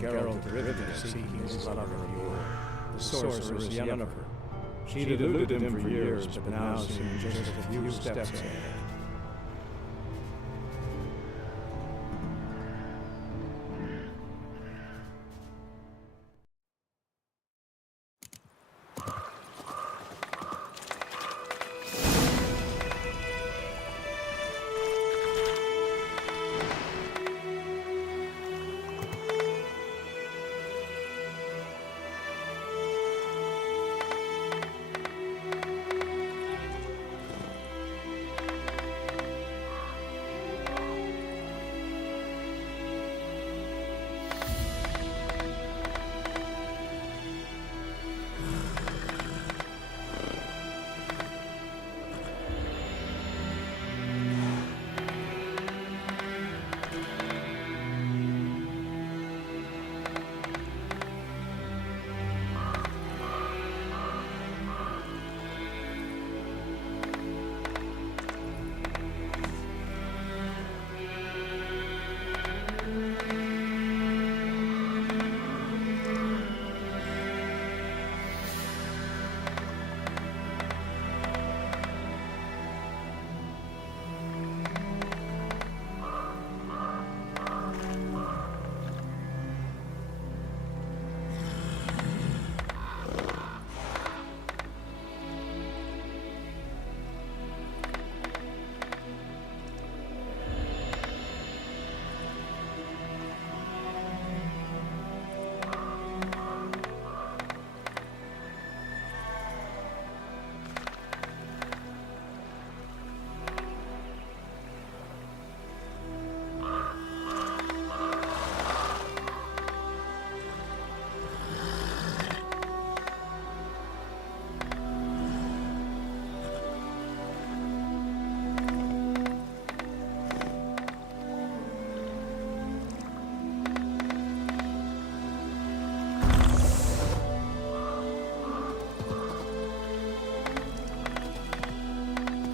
Geralt the Riveter seeking his love of yore, the sorceress Yennefer. She'd eluded him for years, but now seemed just a few steps ahead.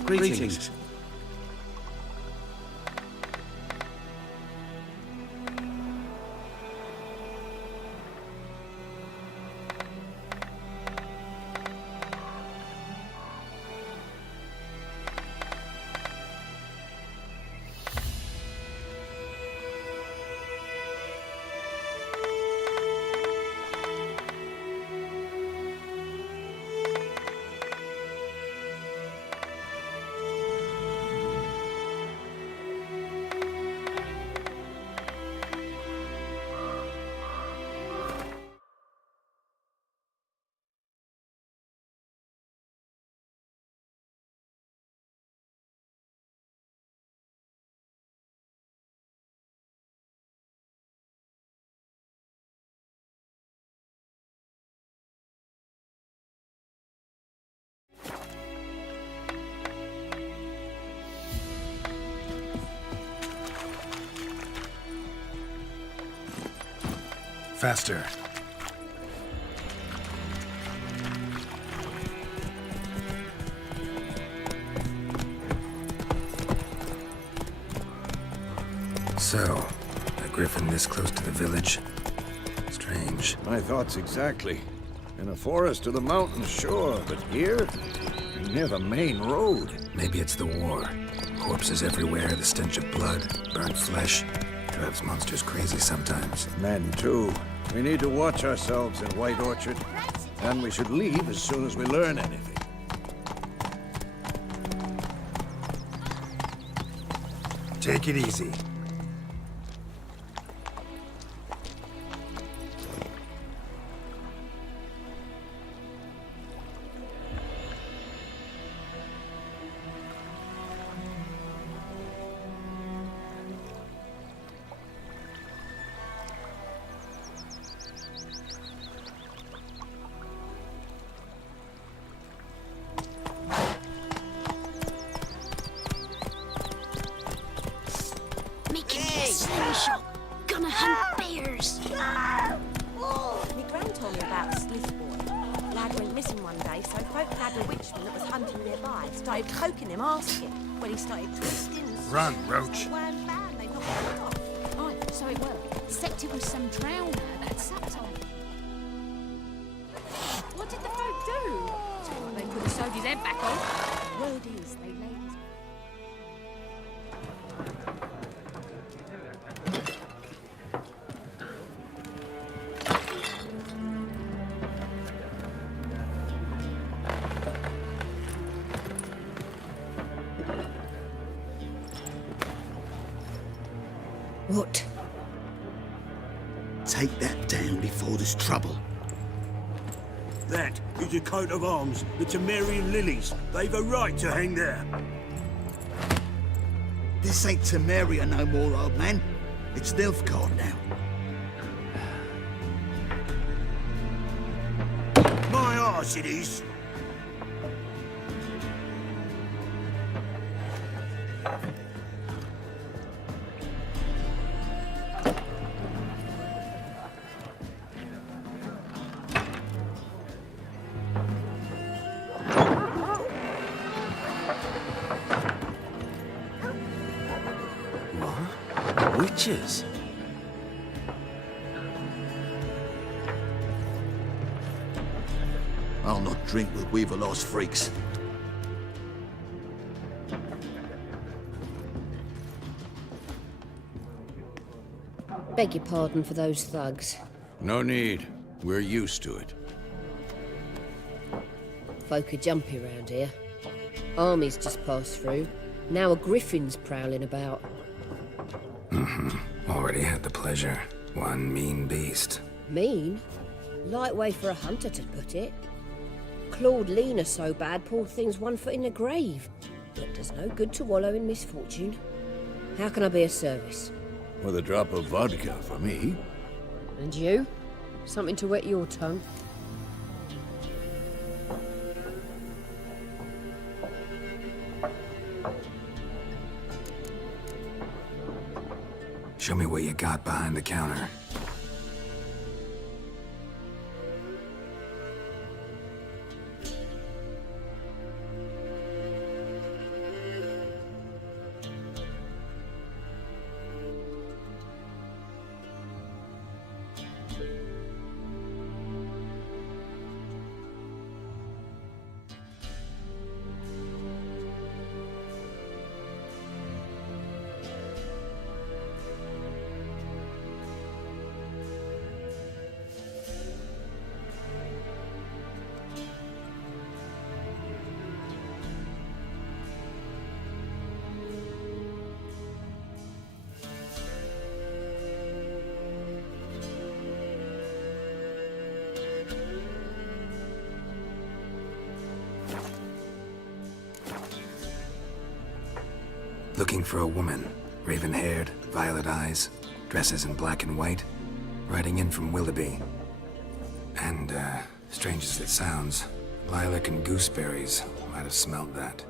Greetings. Faster. So, a griffin this close to the village? Strange. My thoughts exactly. In a forest or the mountains, sure, but here? Near the main road. Maybe it's the war. Corpses everywhere, the stench of blood, burnt flesh. Drives monsters crazy sometimes. Men, too. We need to watch ourselves in White Orchard. And we should leave as soon as we learn anything. Take it easy. Slingshot. Gonna hunt bears. My gran told me about a sleuth boy. Lad went missing one day, so folk had a witchman that was hunting nearby. Started coaxing him, asking. When he started twisting and Run, Roach. wham, bam, they knocked him off. Aye, so it were. Except it was some drowner What's that, Tom? What did the folk do? They could have sewed his head back on. Word is, they laid his... What? Take that down before there's trouble. That is a coat of arms, the Temerian lilies. They've a right to hang there. This ain't Temeria no more, old man. It's Nilfgaard now. My arse it is. Witches? I'll not drink with Weaver-lost freaks. Beg your pardon for those thugs. No need. We're used to it. Folk are jumpy round here. Armies just passed through. Now a griffin's prowling about. Already had the pleasure. One mean beast. Mean? Light way for a hunter to put it. Clawed Lena so bad, poor thing's 1 foot in the grave. But does no good to wallow in misfortune. How can I be of service? With a drop of vodka for me. And you? Something to wet your tongue? Show me what you got behind the counter. Looking for a woman. Raven-haired, violet eyes, dresses in black and white. Riding in from Willoughby. And, strange as it sounds, lilac and gooseberries might have smelled that.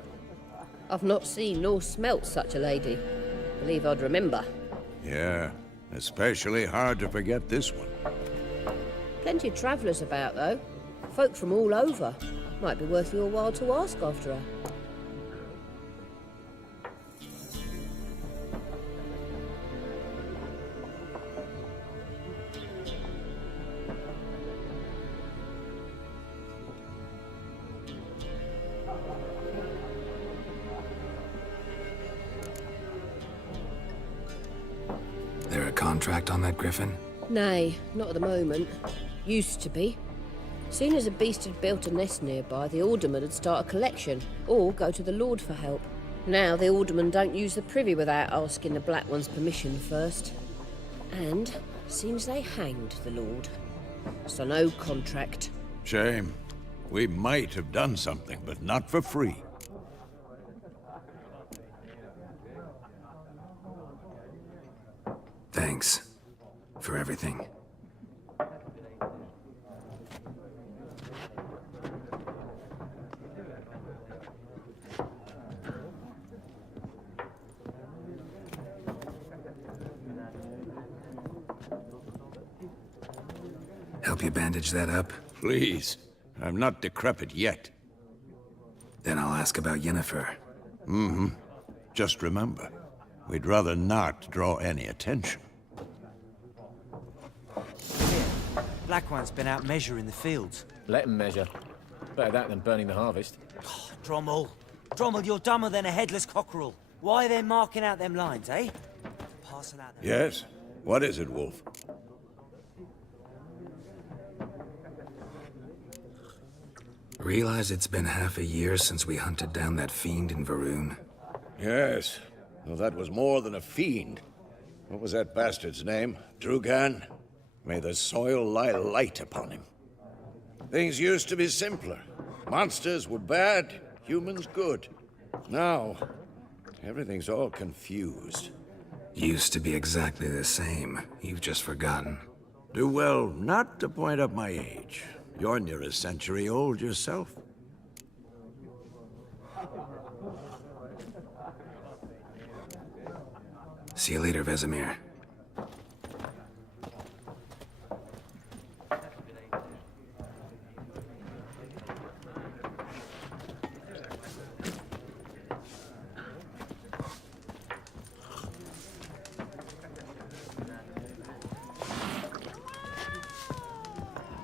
I've not seen nor smelt such a lady. Believe I'd remember. Yeah, especially hard to forget this one. Plenty of travellers about, though. Folk from all over. Might be worth your while to ask after her. There a contract on that griffin? Nay, not at the moment. Used to be. Soon as a beast had built a nest nearby, the alderman would start a collection, or go to the Lord for help. Now the alderman don't use the privy without asking the Black One's permission first. And seems they hanged the Lord. So no contract. Shame. We might have done something, but not for free. Thanks. For everything. Help you bandage that up? Please. I'm not decrepit yet. Then I'll ask about Yennefer. Just remember, we'd rather not draw any attention. Black One's been out measuring the fields. Let him measure. Better that than burning the harvest. Oh, Drommel. Drommel, you're dumber than a headless cockerel. Why are they marking out them lines, eh? Passing out them... Yes? What is it, Wolf? Realize it's been half a year since we hunted down that fiend in Varun? Yes. Well, that was more than a fiend. What was that bastard's name? Drugan? May the soil lie light upon him. Things used to be simpler. Monsters were bad, humans good. Now, everything's all confused. Used to be exactly the same. You've just forgotten. Do well not to point up my age. You're near a century old yourself. See you later, Vesemir.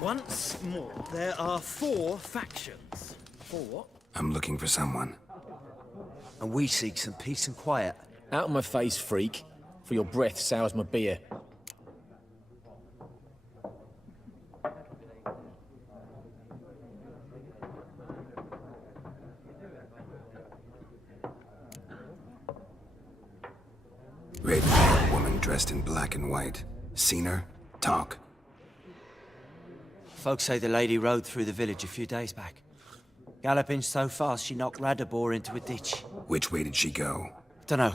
Once more, there are 4 factions. 4 what? I'm looking for someone. And we seek some peace and quiet. Out of my face, freak. For your breath sours my beer. Raven-haired woman dressed in black and white. Seen her? Talk. Folks say the lady rode through the village a few days back. Galloping so fast she knocked Radabor into a ditch. Which way did she go? Dunno.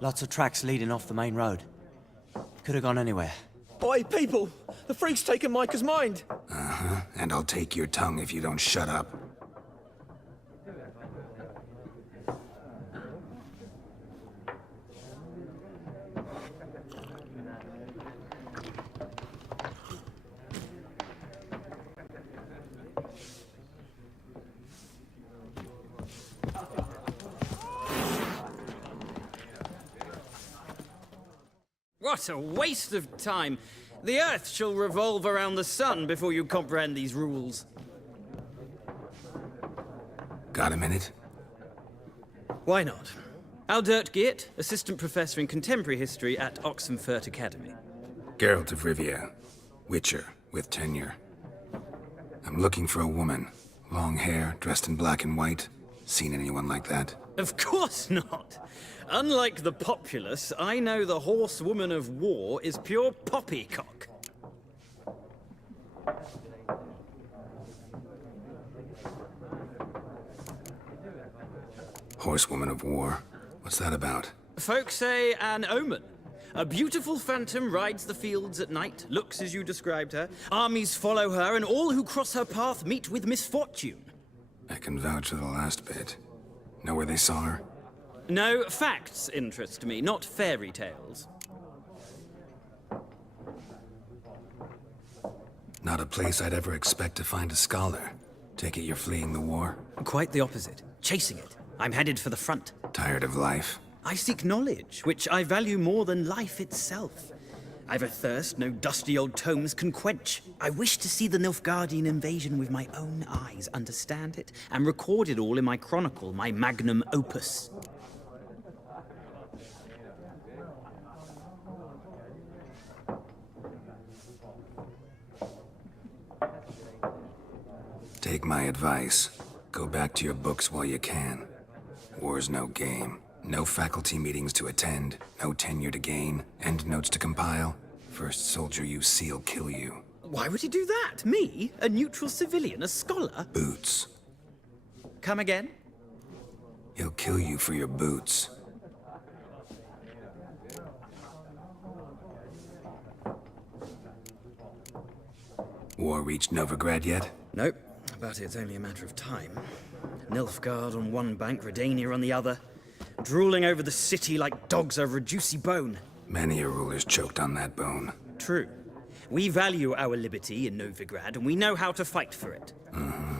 Lots of tracks leading off the main road. Could have gone anywhere. Oi, people! The freak's taken Micah's mind! Uh-huh. And I'll take your tongue if you don't shut up. What a waste of time! The Earth shall revolve around the sun before you comprehend these rules. Got a minute? Why not? Aldert Geert, Assistant Professor in Contemporary History at Oxenfurt Academy. Geralt of Rivia. Witcher, with tenure. I'm looking for a woman. Long hair, dressed in black and white. Seen anyone like that? Of course not! Unlike the populace, I know the horsewoman of war is pure poppycock. Horsewoman of war? What's that about? Folks say an omen. A beautiful phantom rides the fields at night, looks as you described her. Armies follow her, and all who cross her path meet with misfortune. I can vouch for the last bit. Know where they saw her? No, facts interest me, not fairy tales. Not a place I'd ever expect to find a scholar. Take it you're fleeing the war? Quite the opposite. Chasing it. I'm headed for the front. Tired of life? I seek knowledge, which I value more than life itself. I've a thirst no dusty old tomes can quench. I wish to see the Nilfgaardian invasion with my own eyes, understand it, and record it all in my chronicle, my magnum opus. Take my advice. Go back to your books while you can. War's no game. No faculty meetings to attend. No tenure to gain. Endnotes to compile. First soldier you see'll kill you. Why would he do that? Me? A neutral civilian? A scholar? Boots. Come again? He'll kill you for your boots. War reached Novigrad yet? Nope. But it's only a matter of time. Nilfgaard on one bank, Redania on the other. Drooling over the city like dogs over a juicy bone. Many a ruler's choked on that bone. True. We value our liberty in Novigrad, and we know how to fight for it. Mm-hmm.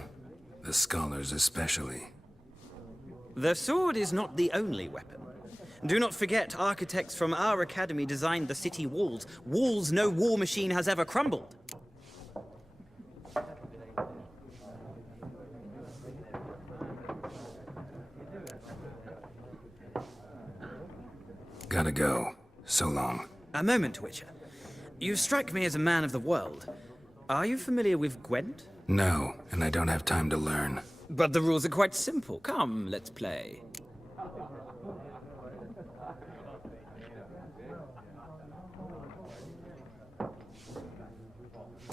The scholars especially. The sword is not the only weapon. Do not forget, architects from our academy designed the city walls. Walls no war machine has ever crumbled. Gotta go. So long. A moment, Witcher. You strike me as a man of the world. Are you familiar with Gwent? No, and I don't have time to learn. But the rules are quite simple. Come, let's play.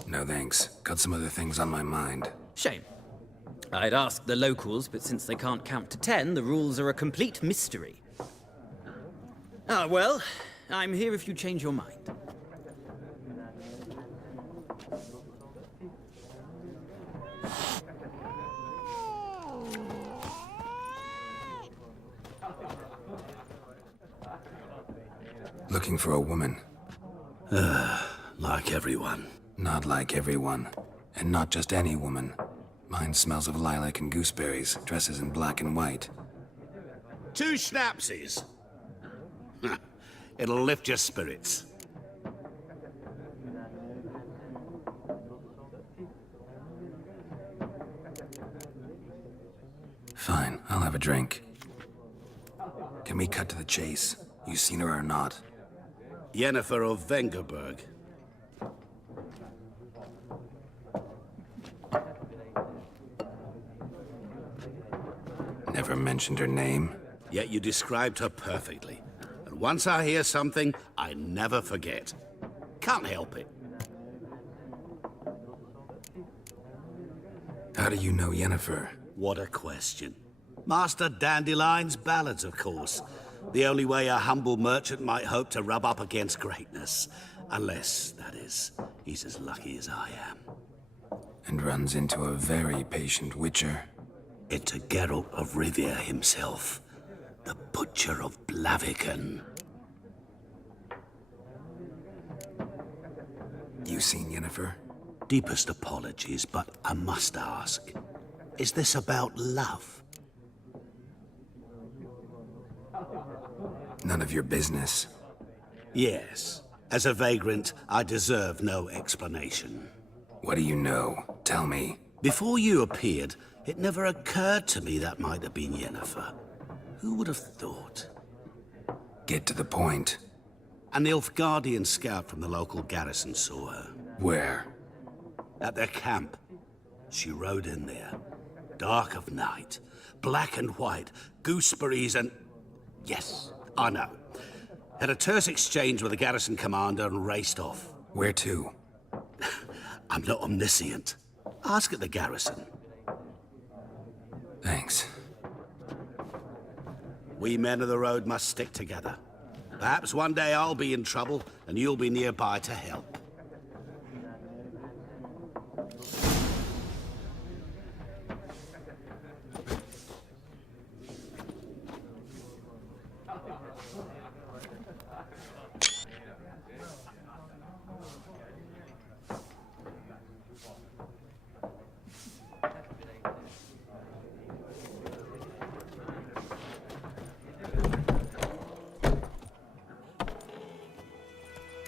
No thanks. Got some other things on my mind. Shame. I'd ask the locals, but since they can't count to 10, the rules are a complete mystery. Ah, well, I'm here if you change your mind. Looking for a woman. Like everyone. Not like everyone. And not just any woman. Mine smells of lilac and gooseberries, dresses in black and white. 2 schnapsies. It'll lift your spirits. Fine, I'll have a drink. Can we cut to the chase? You seen her or not? Yennefer of Vengerberg. Never mentioned her name. Yet you described her perfectly. And once I hear something, I never forget. Can't help it. How do you know Yennefer? What a question. Master Dandelion's ballads, of course. The only way a humble merchant might hope to rub up against greatness. Unless, that is, he's as lucky as I am. And runs into a very patient witcher. Into Geralt of Rivia himself. The Butcher of Blaviken. You seen Yennefer? Deepest apologies, but I must ask. Is this about love? None of your business. Yes. As a vagrant, I deserve no explanation. What do you know? Tell me. Before you appeared, it never occurred to me that might have been Yennefer. Who would have thought? Get to the point. An Nilfgaardian scout from the local garrison saw her. Where? At their camp. She rode in there. Dark of night. Black and white. Gooseberries and... Yes, I know. Had a terse exchange with the garrison commander and raced off. Where to? I'm not omniscient. Ask at the garrison. Thanks. We men of the road must stick together. Perhaps one day I'll be in trouble and you'll be nearby to help.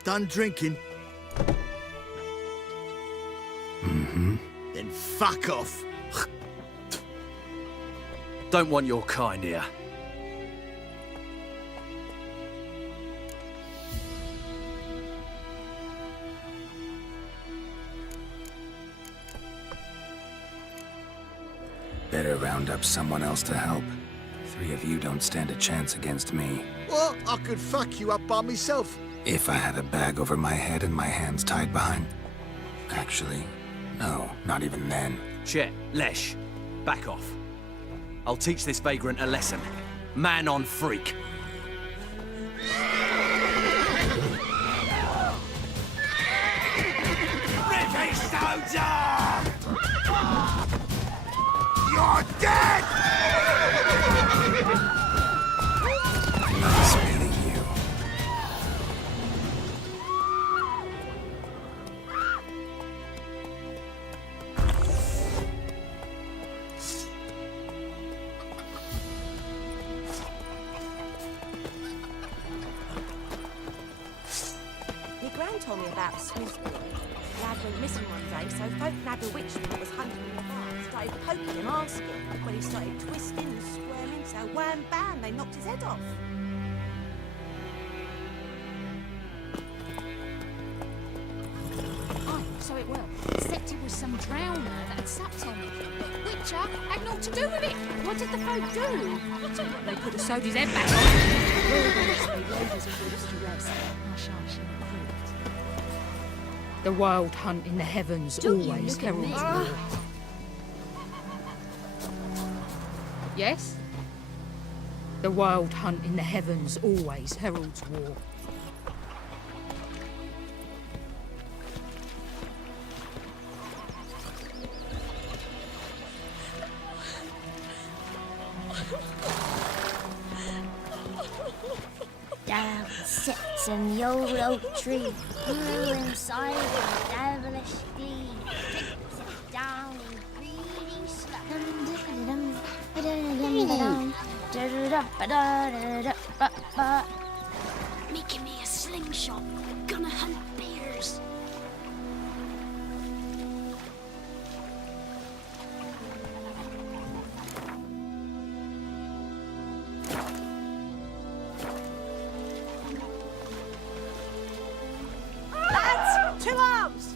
Done drinking? Mm-hmm. Then fuck off. Don't want your kind here. Better round up someone else to help. 3 of you don't stand a chance against me. Well, I could fuck you up by myself. If I had a bag over my head and my hands tied behind... Actually, no, not even then. Chet, Lesh, back off. I'll teach this vagrant a lesson. Man on freak. Rivy Soldier! You're dead! Nice meeting you. My gran told me about a Swiss boy. Lad went missing one day, so folk nabbed a witchman that was hunting in the park. Started poking him, asking. When he started twisting and squirming, so wham bam, they knocked his head off. so it were, except it was some drowner that had supped on it. Witcher had naught to do with it. What did the folk do? They could have sewed his head back on. We're going to stay ladies and groups to rest. I shan't she The wild hunt in the heavens always heralds war. Yes? The wild hunt in the heavens always heralds war. Down sits in the old oak tree, grew inside with devilish glee. Takes it down in greedy making me a slingshot, gonna hunt bears. Lads, 2 arms!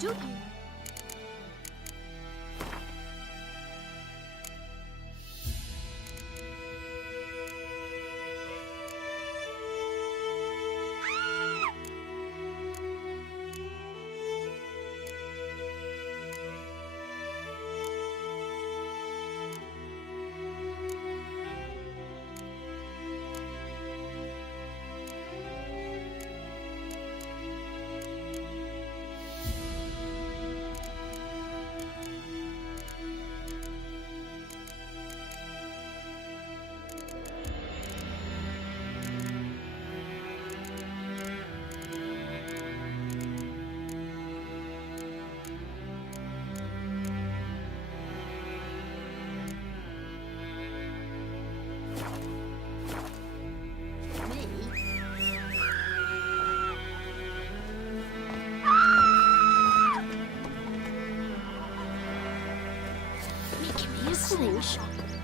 Don't you?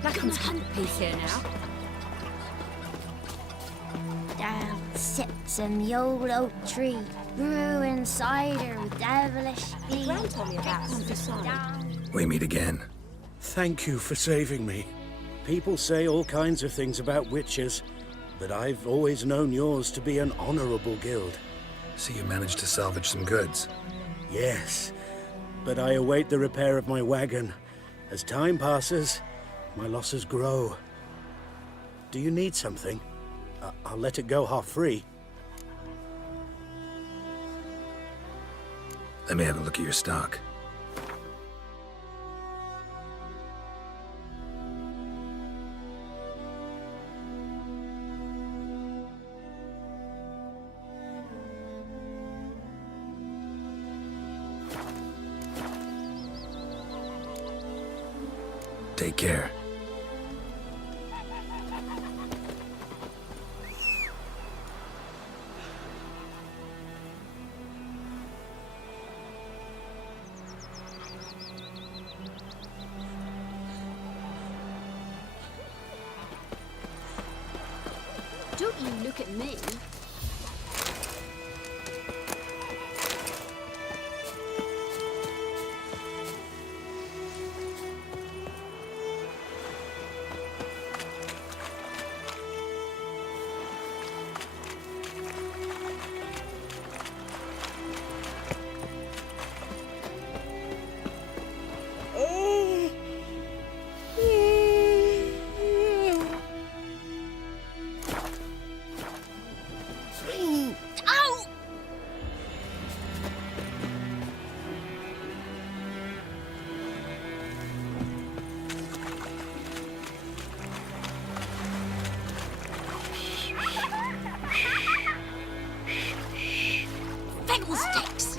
Blackham's hunt piece here now. Down sits in the old oak tree, grew inside her with devilish glee. Gran told me about hunt We meet again. Thank you for saving me. People say all kinds of things about witches, but I've always known yours to be an honorable guild. So you managed to salvage some goods? Yes, but I await the repair of my wagon. As time passes, my losses grow. Do you need something? I'll let it go half-free. Let me have a look at your stock. Take care. Don't you look at me. Fiddlesticks!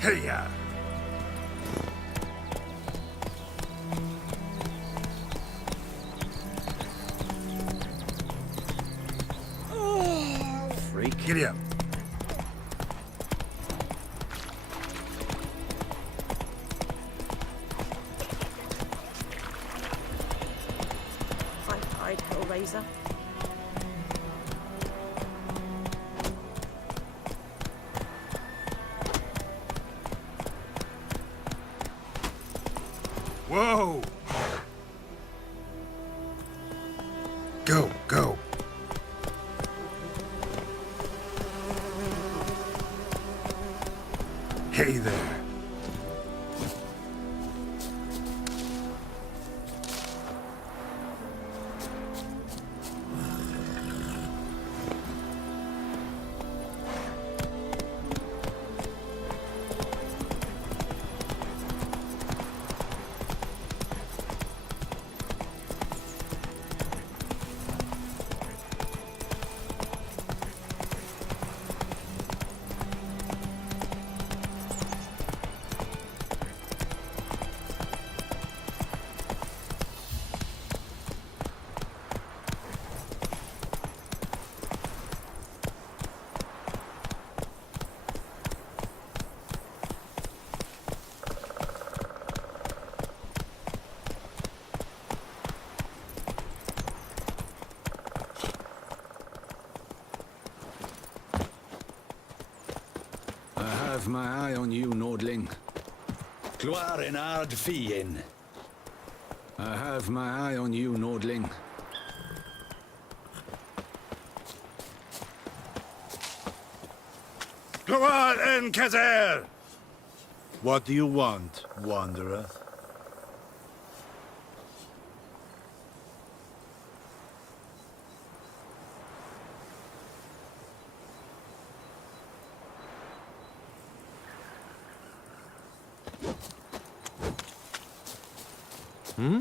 Hey-ya! Giddy up. I'm tired, Hellraiser. Whoa! Go, go. Hey there. I have my eye on you, Nordling. Gloire en ard fien. I have my eye on you, Nordling. Gloire en Kazer! What do you want, Wanderer? Hmm?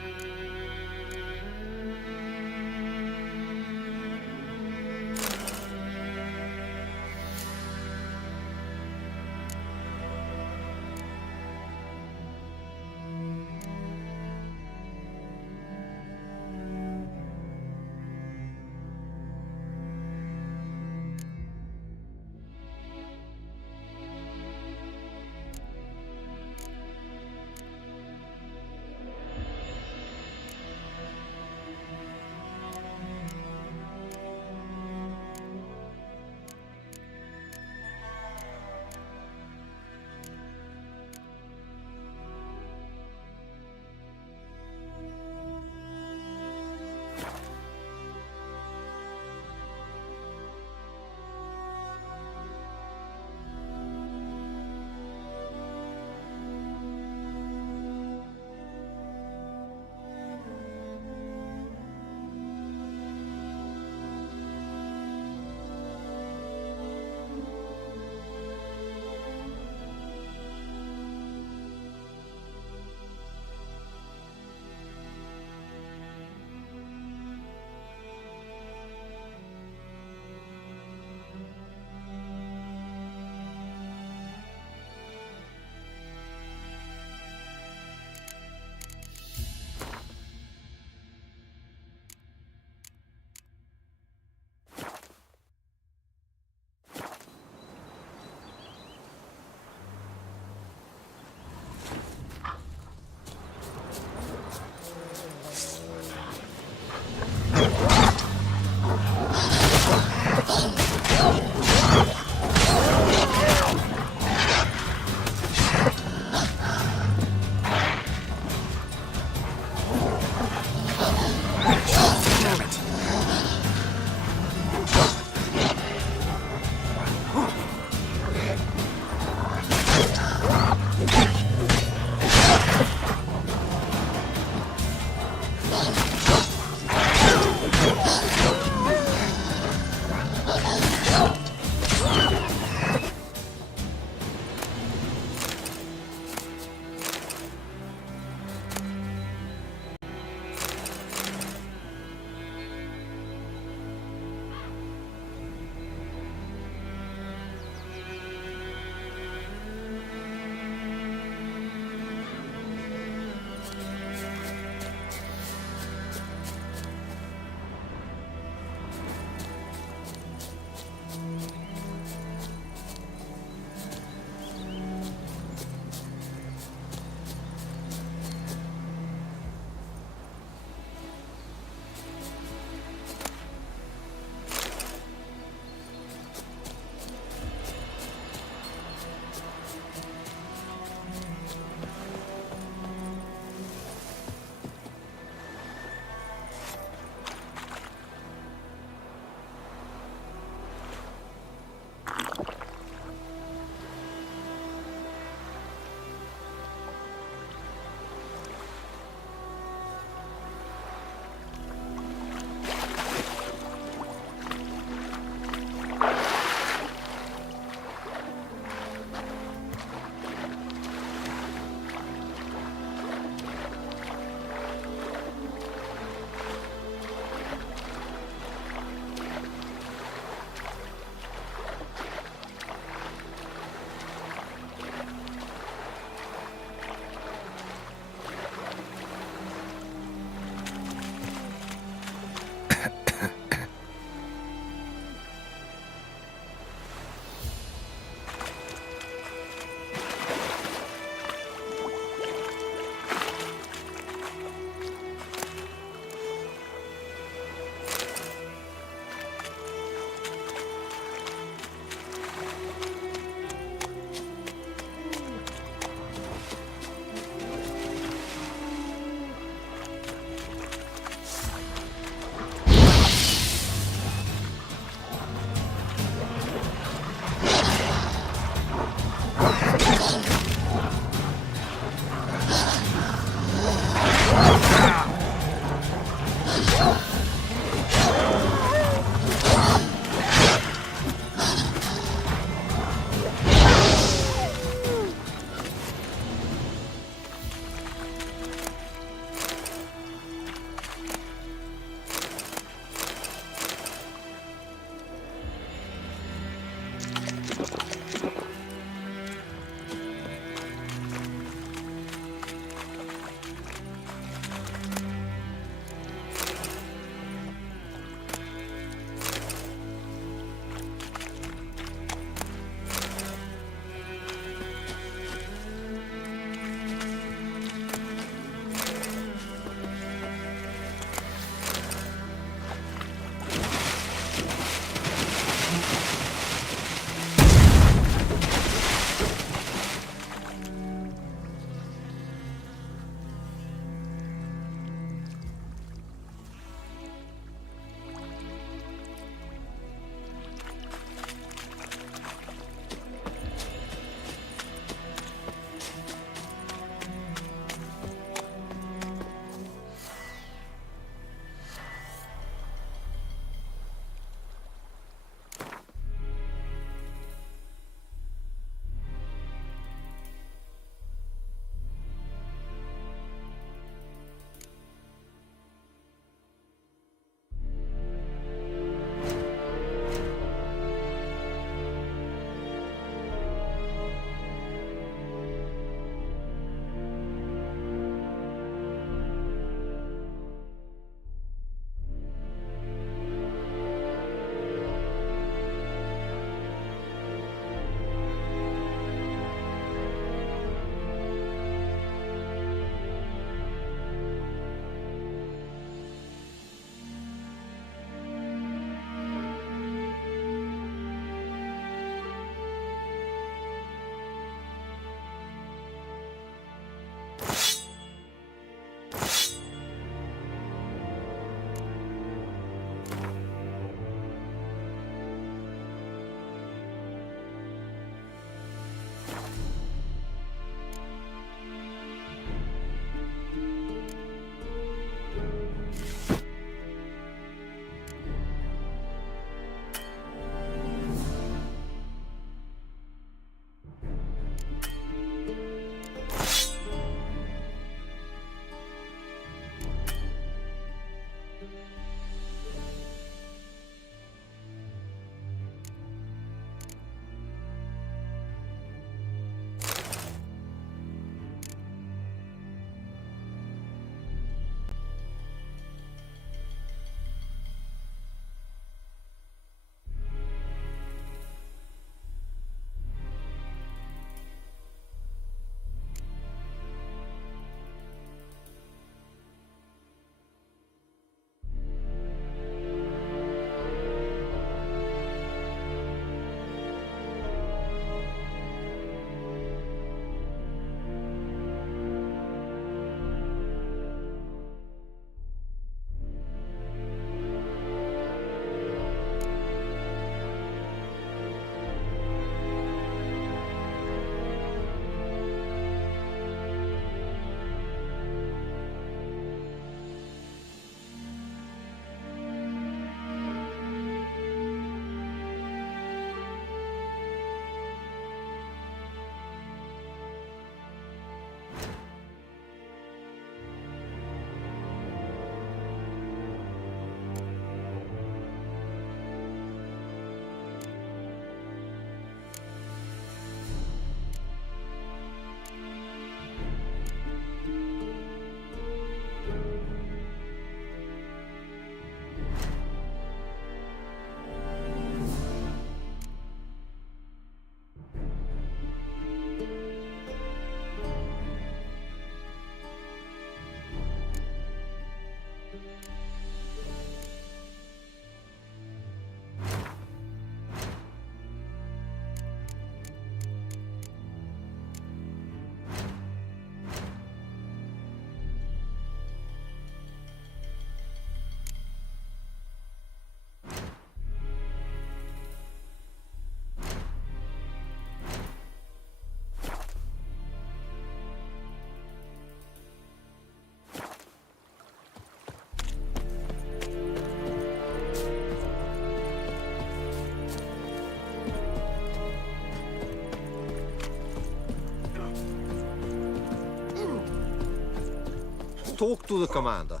Talk to the commander.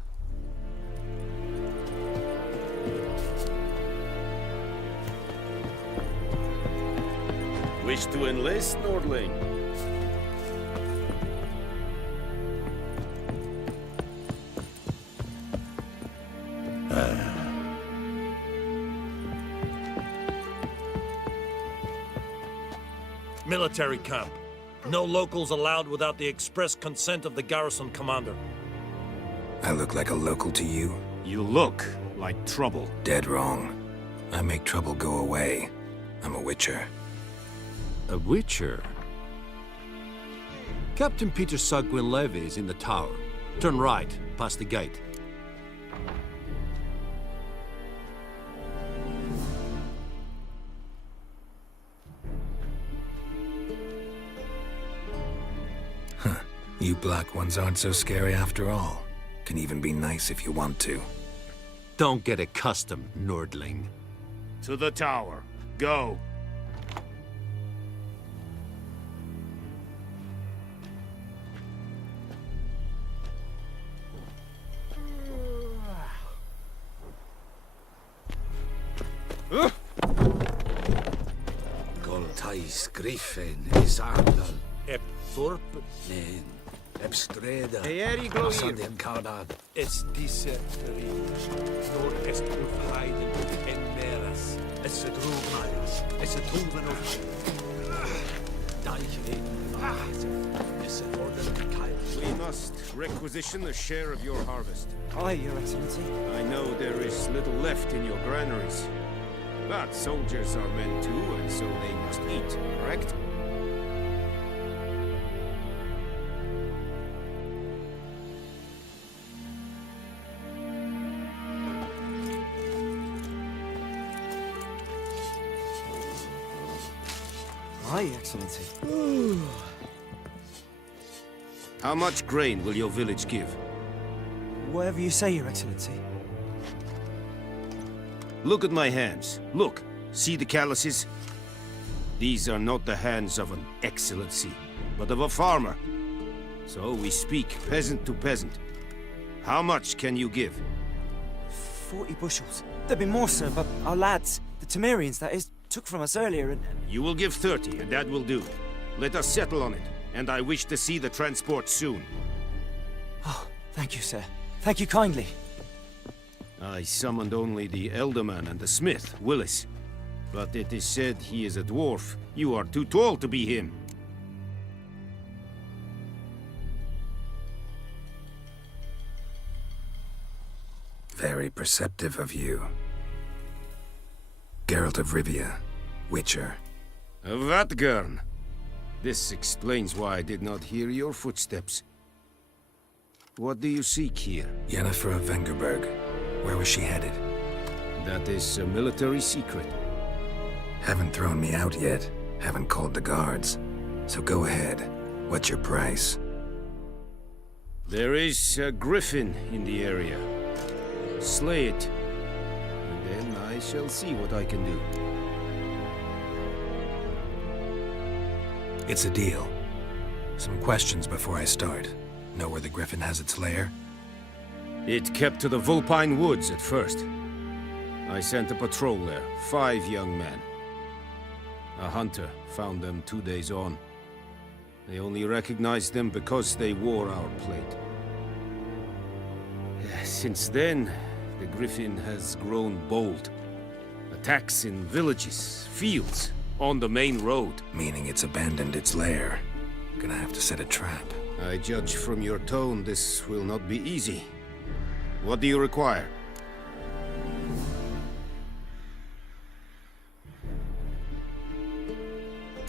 Wish to enlist, Nordling? Military camp. No locals allowed without the express consent of the garrison commander. I look like a local to you? You look like trouble. Dead wrong. I make trouble go away. I'm a witcher. A witcher? Captain Peter Sagwin Levy is in the tower. Turn right, past the gate. Huh. You black ones aren't so scary after all. Can even be nice if you want to. Don't get accustomed, Nordling. To the tower. Go. Goltais Griffin is Arnold. Ep Thorpe. Nen. Ebstreda. Eeri gloir. Sandin Cardad. Es disse Nord-est of Heiden en Meras. Es het Roemaias. Es het Hoeven of Deichling. Es het Orden Kyle. We must requisition the share of your harvest. Aye, Your Excellency. I know there is little left in your granaries. But soldiers are men too, and so they must eat, correct? Aye, Excellency. How much grain will your village give? Whatever you say, Your Excellency. Look at my hands. Look. See the calluses? These are not the hands of an excellency, but of a farmer. So we speak peasant to peasant. How much can you give? 40 bushels. There'd be more, sir, but our lads, the Temerians, that is, took from us earlier and... You will give 30, and that will do. Let us settle on it, and I wish to see the transport soon. Oh, thank you, sir. Thank you kindly. I summoned only the Elderman and the smith, Willis. But it is said he is a dwarf. You are too tall to be him. Very perceptive of you. Geralt of Rivia, Witcher. Vatgern! This explains why I did not hear your footsteps. What do you seek here? Yennefer of Vengerberg. Where was she headed? That is a military secret. Haven't thrown me out yet. Haven't called the guards. So go ahead. What's your price? There is a griffin in the area. Slay it. And then I shall see what I can do. It's a deal. Some questions before I start. Know where the griffin has its lair? It kept to the Vulpine Woods at first. I sent a patrol there, 5 young men. A hunter found them 2 days on. They only recognized them because they wore our plate. Since then, the griffin has grown bold. Attacks in villages, fields, on the main road. Meaning it's abandoned its lair. Gonna have to set a trap. I judge from your tone this will not be easy. What do you require?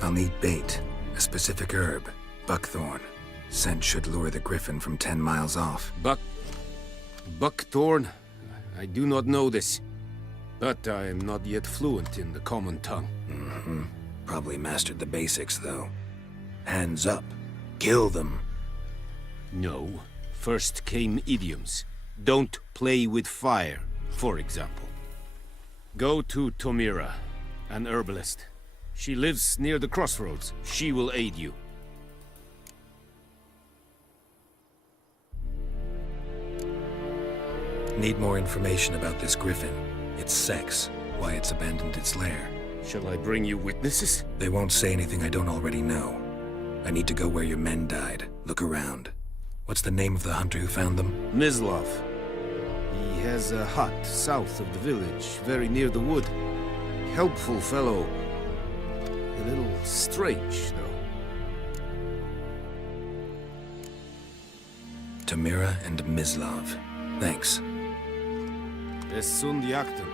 I'll need bait, a specific herb, buckthorn. Scent should lure the griffin from 10 miles off. Buckthorn? I do not know this. But I am not yet fluent in the common tongue. Probably mastered the basics, though. Hands up. Kill them. No. First came idioms. Don't play with fire, for example. Go to Tomira, an herbalist. She lives near the crossroads. She will aid you. Need more information about this griffin. Its sex, why it's abandoned its lair. Shall I bring you witnesses? They won't say anything I don't already know. I need to go where your men died. Look around. What's the name of the hunter who found them? Mislav. He has a hut south of the village, very near the wood. Helpful fellow. A little strange, though. Tamira and Mislav. Thanks. Es sunt jagten.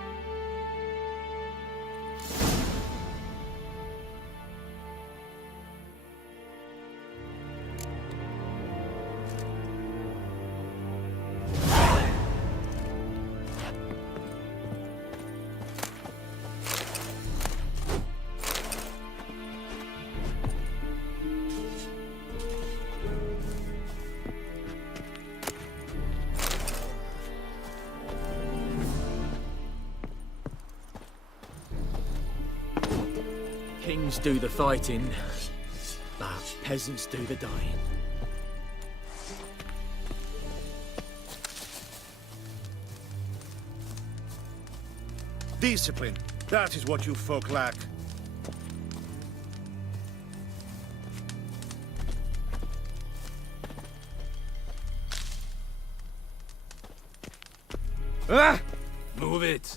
Kings do the fighting, but peasants do the dying. Discipline. That is what you folk lack. Ah! Move it.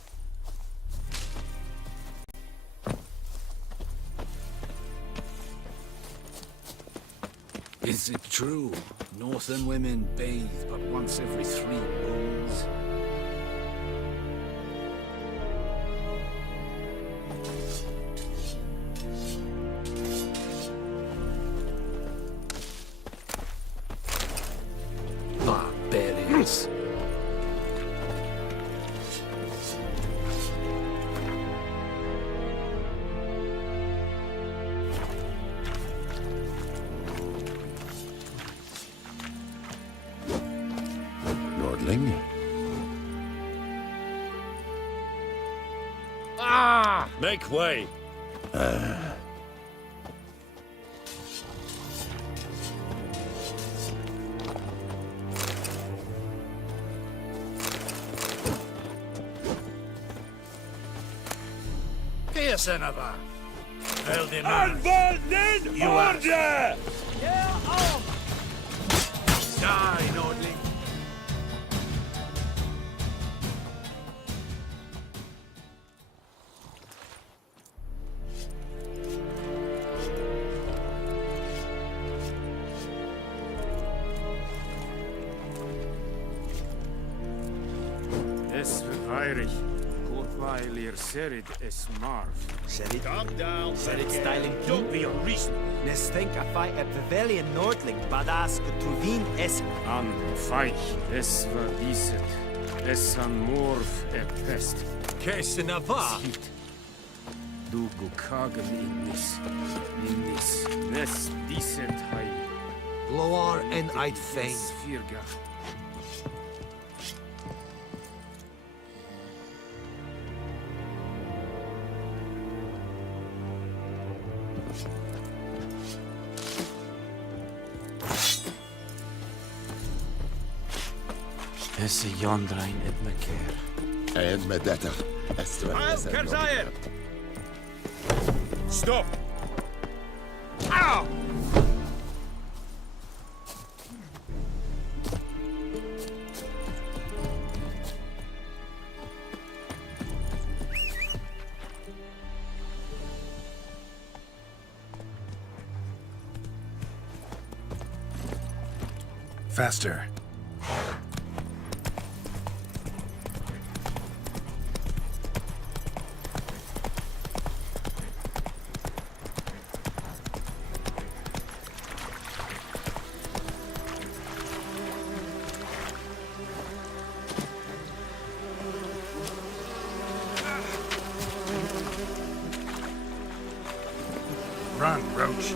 Is it true? Northern women bathe but once every 3 moons? Barbarians. Ah! Make way. Senova. Hold him. Använd You are. order! Die, Nordling. Es verweirig. Kurpailir serid es marv. Serid. Calm down. Serid styling. Don't be unreasonable. Nes think a fight at Pavilion Nordling, badass Truvin Essen. An feich. Es war diset. Es an morv pest. Käse va. Du gukagen innis. Innis. Nes diset hai. Gloar en I'd fain. Virga. Esse jondrain et me care. En met detta. Kerzayer! Stop! Ow! Faster. Run, Roach.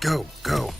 Go, go.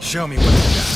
Show me what you got.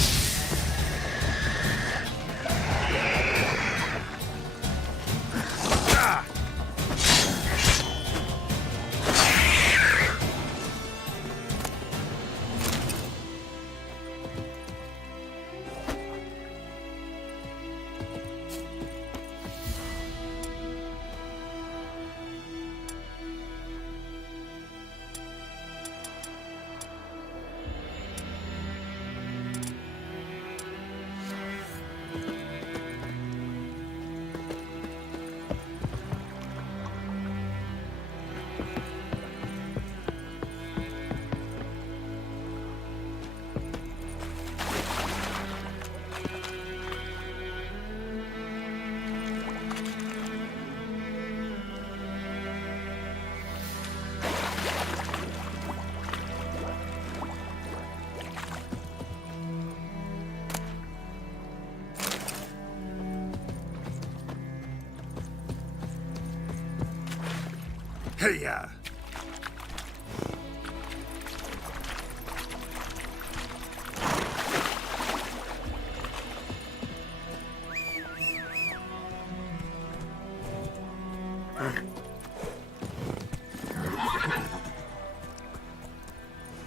Hey-ya!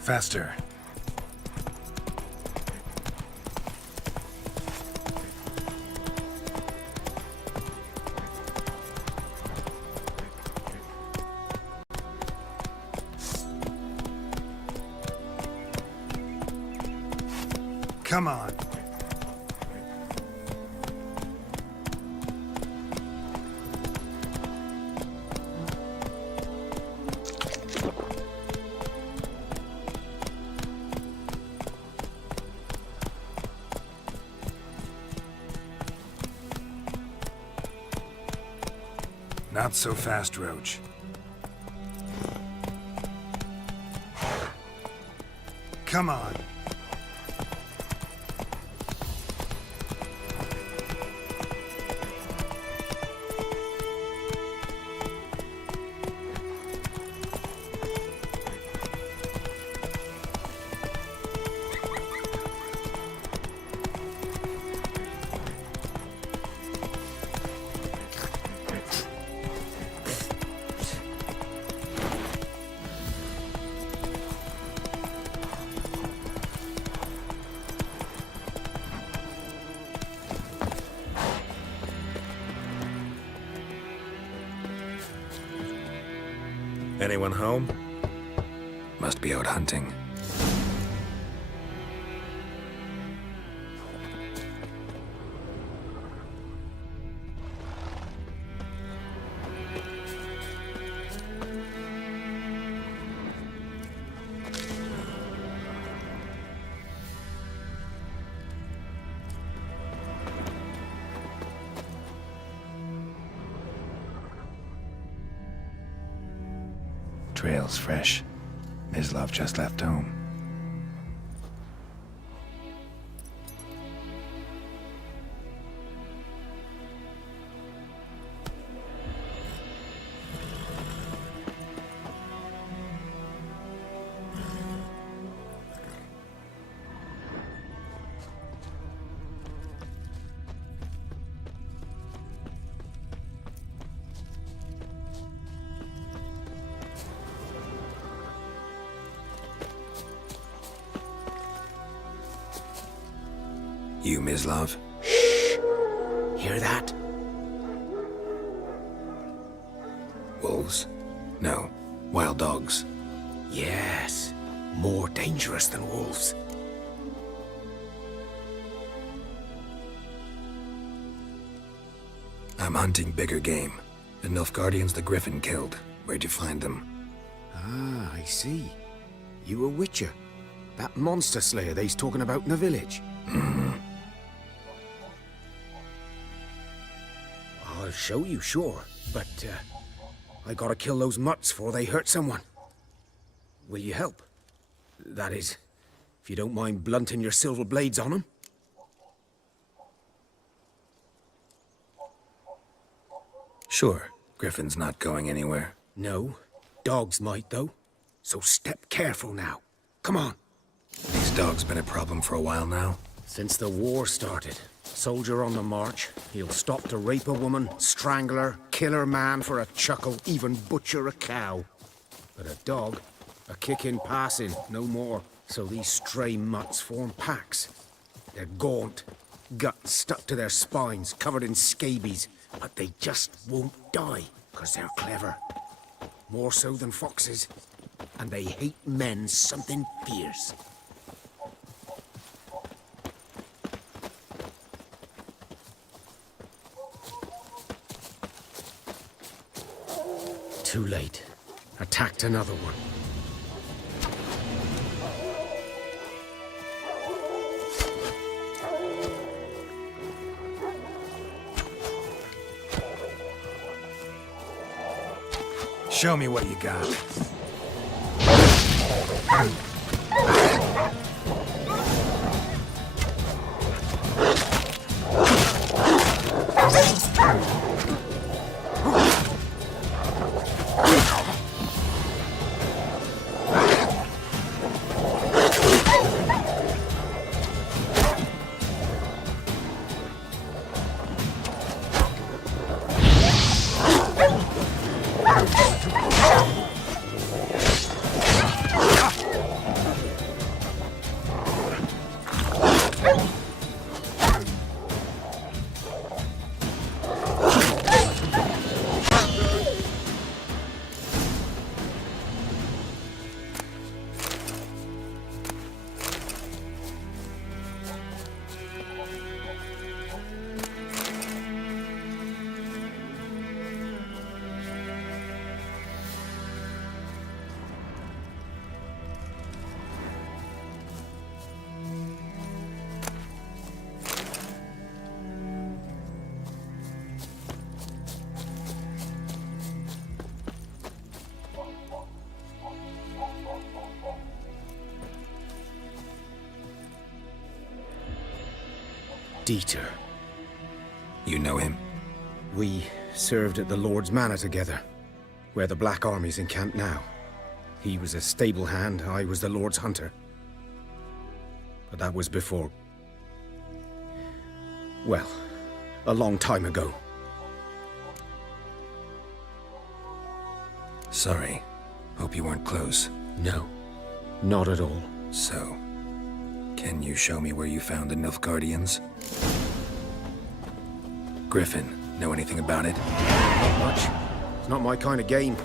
Faster. Come on. Not so fast, Roach. Come on. Anyone home? Must be out hunting. Trail's fresh. Mislav just left home. You, Mislav? Shh! Hear that? Wolves? No. Wild dogs. Yes. More dangerous than wolves. I'm hunting bigger game. The Nilfgaardians the Griffin killed. Where'd you find them? Ah, I see. You a witcher. That monster slayer they's talking about in the village. I'll show you, sure. But, I gotta kill those mutts before they hurt someone. Will you help? That is, if you don't mind blunting your silver blades on them. Sure. Griffin's not going anywhere. No. Dogs might, though. So step careful now. Come on. These dogs been a problem for a while now? Since the war started. Soldier on the march. He'll stop to rape a woman, strangle her, kill her man for a chuckle, even butcher a cow. But a dog, a kick in passing, no more. So these stray mutts form packs. They're gaunt, guts stuck to their spines, covered in scabies. But they just won't die, 'cause they're clever. More so than foxes. And they hate men something fierce. Too late. Attacked another one. Show me what you got. Dieter. You know him? We served at the Lord's Manor together, where the Black Army's encamped now. He was a stable hand, I was the Lord's hunter. But that was before... well, a long time ago. Sorry. Hope you weren't close. No, not at all. So, can you show me where you found the Nilfgaardians? Griffin, know anything about it? Not much. It's not my kind of game.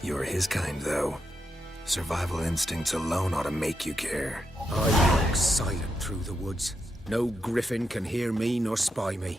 You're his kind, though. Survival instincts alone ought to make you care. I walk silent through the woods. No griffin can hear me nor spy me.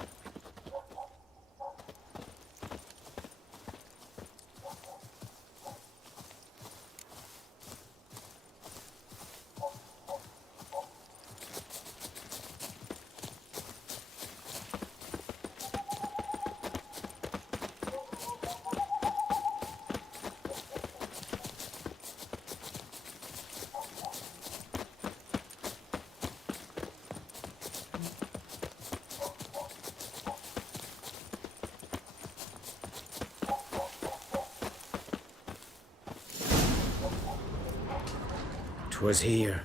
Was here.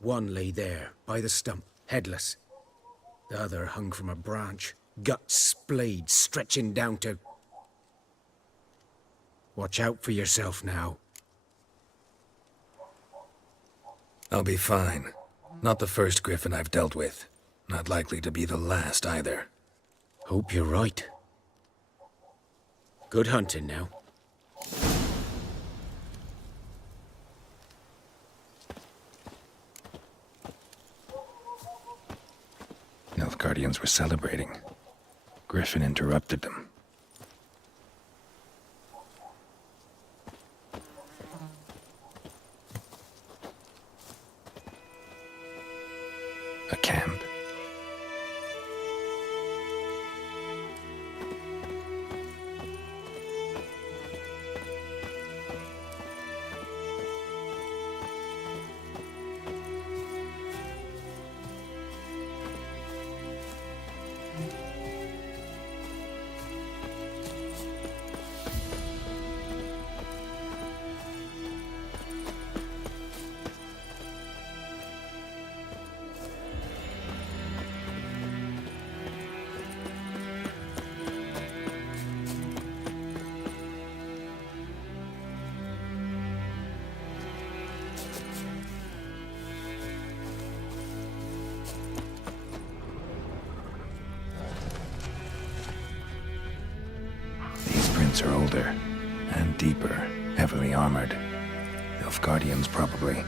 One lay there, by the stump, headless. The other hung from a branch, guts splayed, stretching down to... Watch out for yourself now. I'll be fine. Not the first griffin I've dealt with. Not likely to be the last, either. Hope you're right. Good hunting now. Nilfgaardians were celebrating. Griffin interrupted them. A camp. deeper, heavily armored. Nilfgaardians, probably.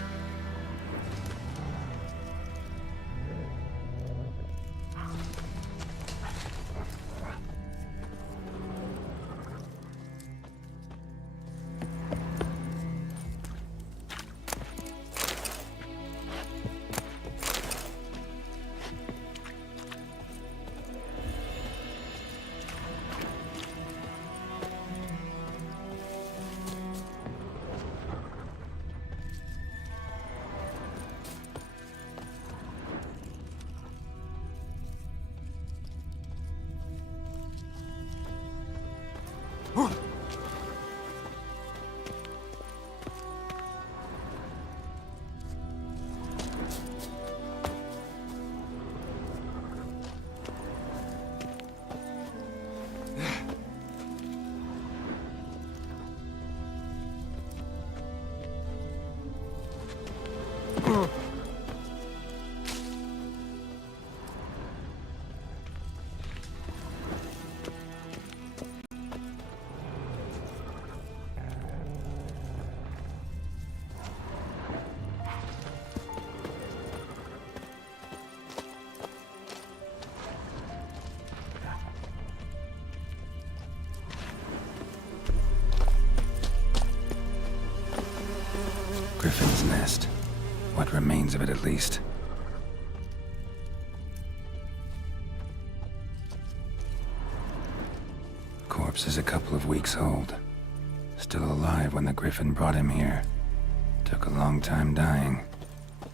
Griffin's nest. What remains of it, at least. Corpse is a couple of weeks old. Still alive when the Griffin brought him here. Took a long time dying.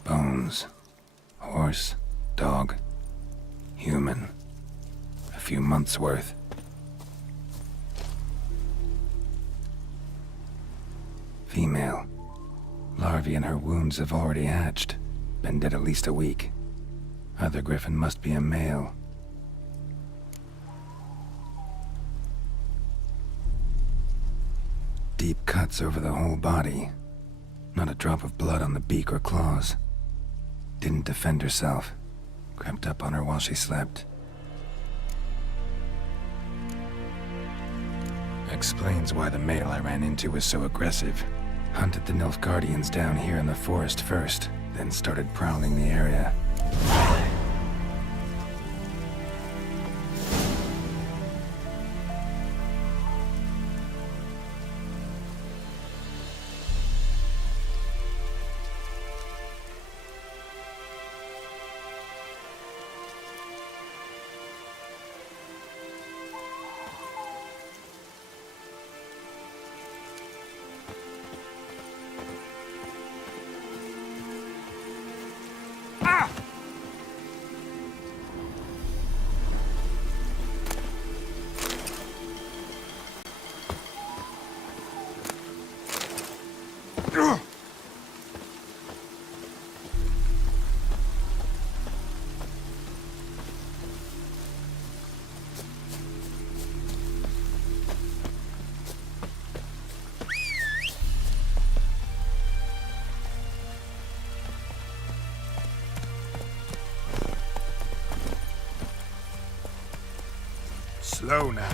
Bones. Horse. Dog. Human. A few months' worth. Female. Larvae in her wounds have already hatched. Been dead at least a week. Other Griffin must be a male. Deep cuts over the whole body. Not a drop of blood on the beak or claws. Didn't defend herself. Crept up on her while she slept. Explains why the male I ran into was so aggressive. Hunted the Nilfgaardians down here in the forest first, then started prowling the area. Slow now.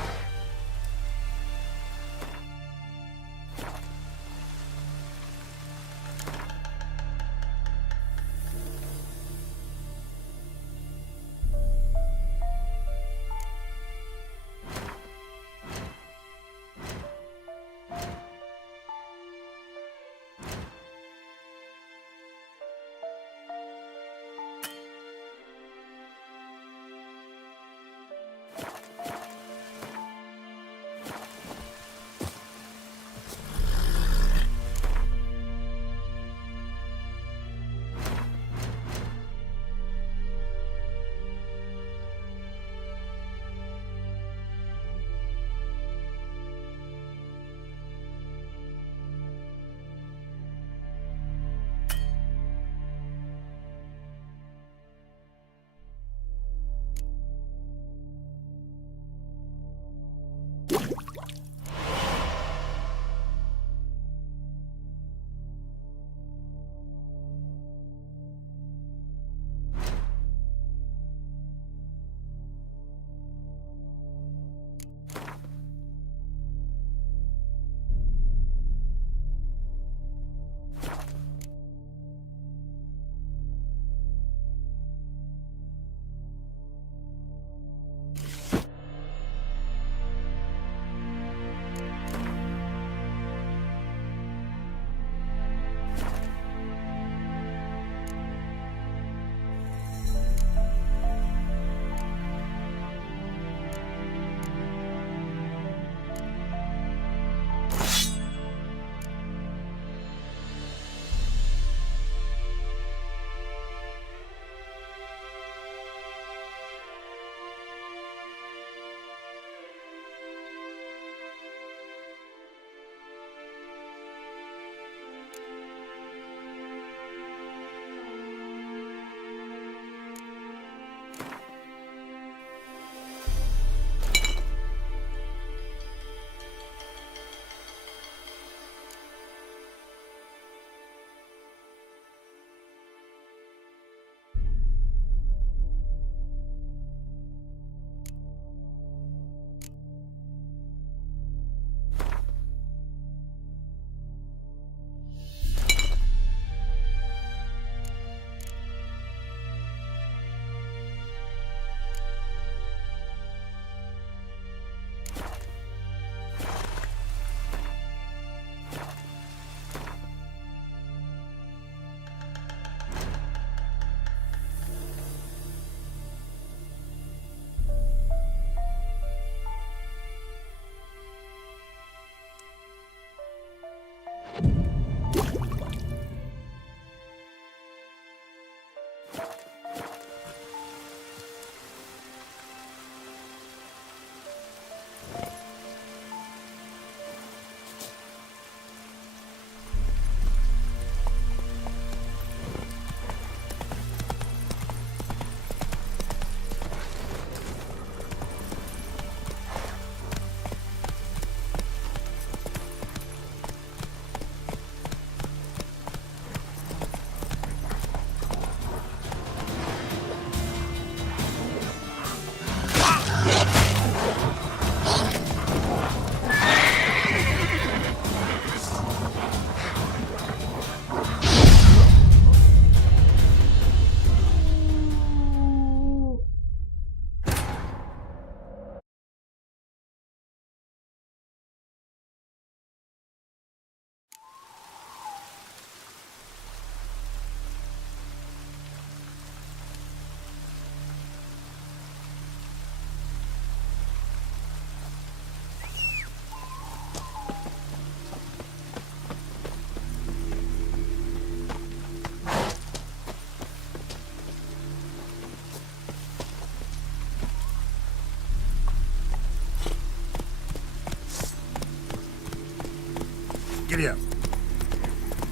Giddy up.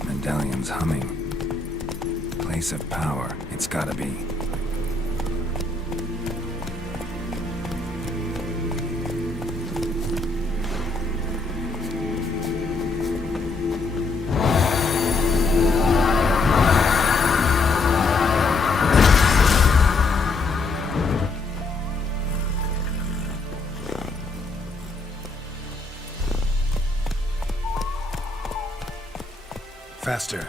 Medallion's humming. Place of power, it's gotta be. Faster.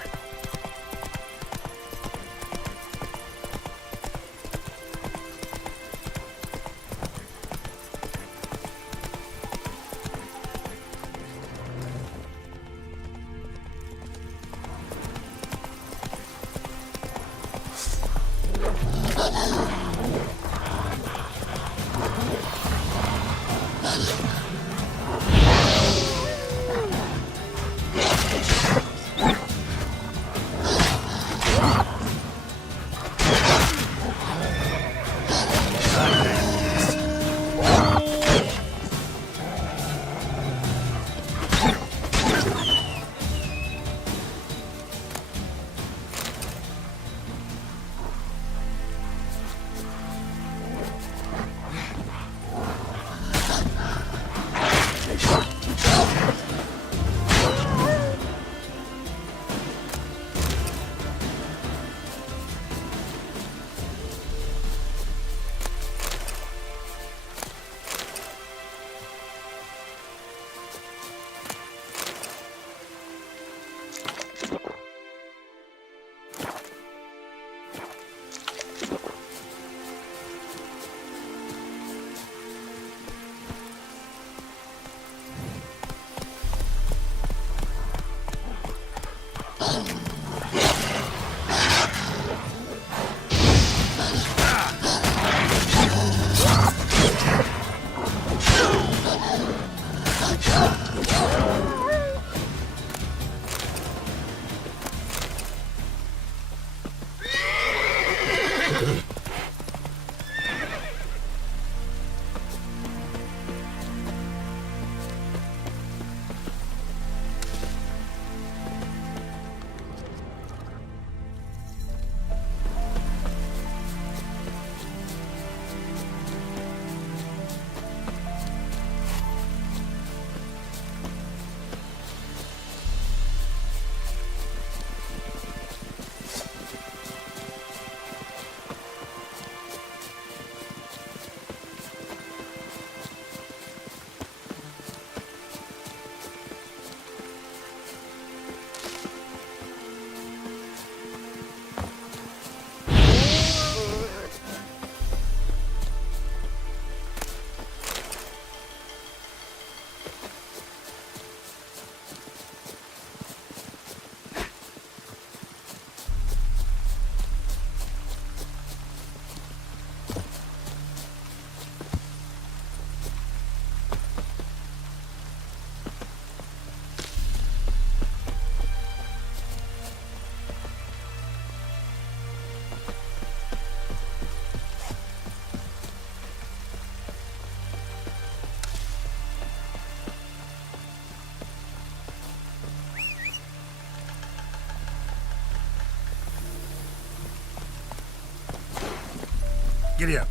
Giddy up.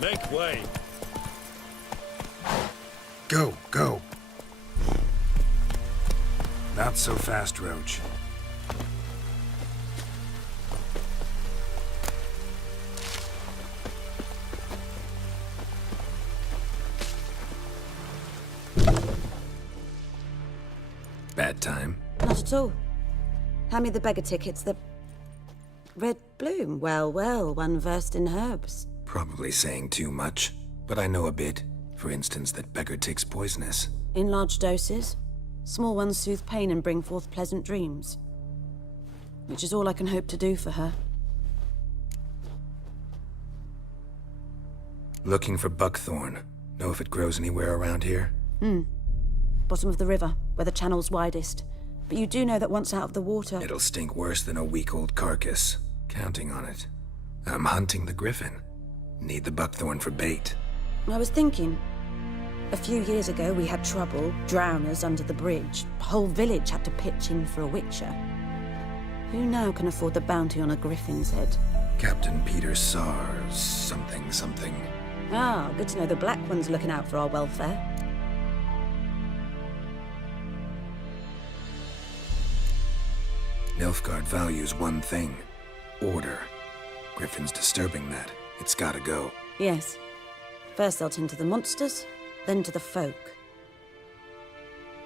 Make way. Go, go. Not so fast, Roach. Bad time? Not at all. Hand me the beggar tickets, the... Red bloom. Well, well, one versed in herbs. Probably saying too much, but I know a bit. For instance, that beggar tick's poisonous. In large doses. Small ones soothe pain and bring forth pleasant dreams. Which is all I can hope to do for her. Looking for buckthorn. Know if it grows anywhere around here? Bottom of the river, where the channel's widest. But you do know that once out of the water... It'll stink worse than a week-old carcass. Counting on it. I'm hunting the griffin. Need the buckthorn for bait. I was thinking... A few years ago, we had trouble, drowners under the bridge. The whole village had to pitch in for a witcher. Who now can afford the bounty on a griffin's head? Captain Peter Sars, something. Ah, good to know the Black One's looking out for our welfare. Nilfgaard values one thing. Order. Griffin's disturbing that. It's gotta go. Yes. First they'll tend to the monsters, then to the folk.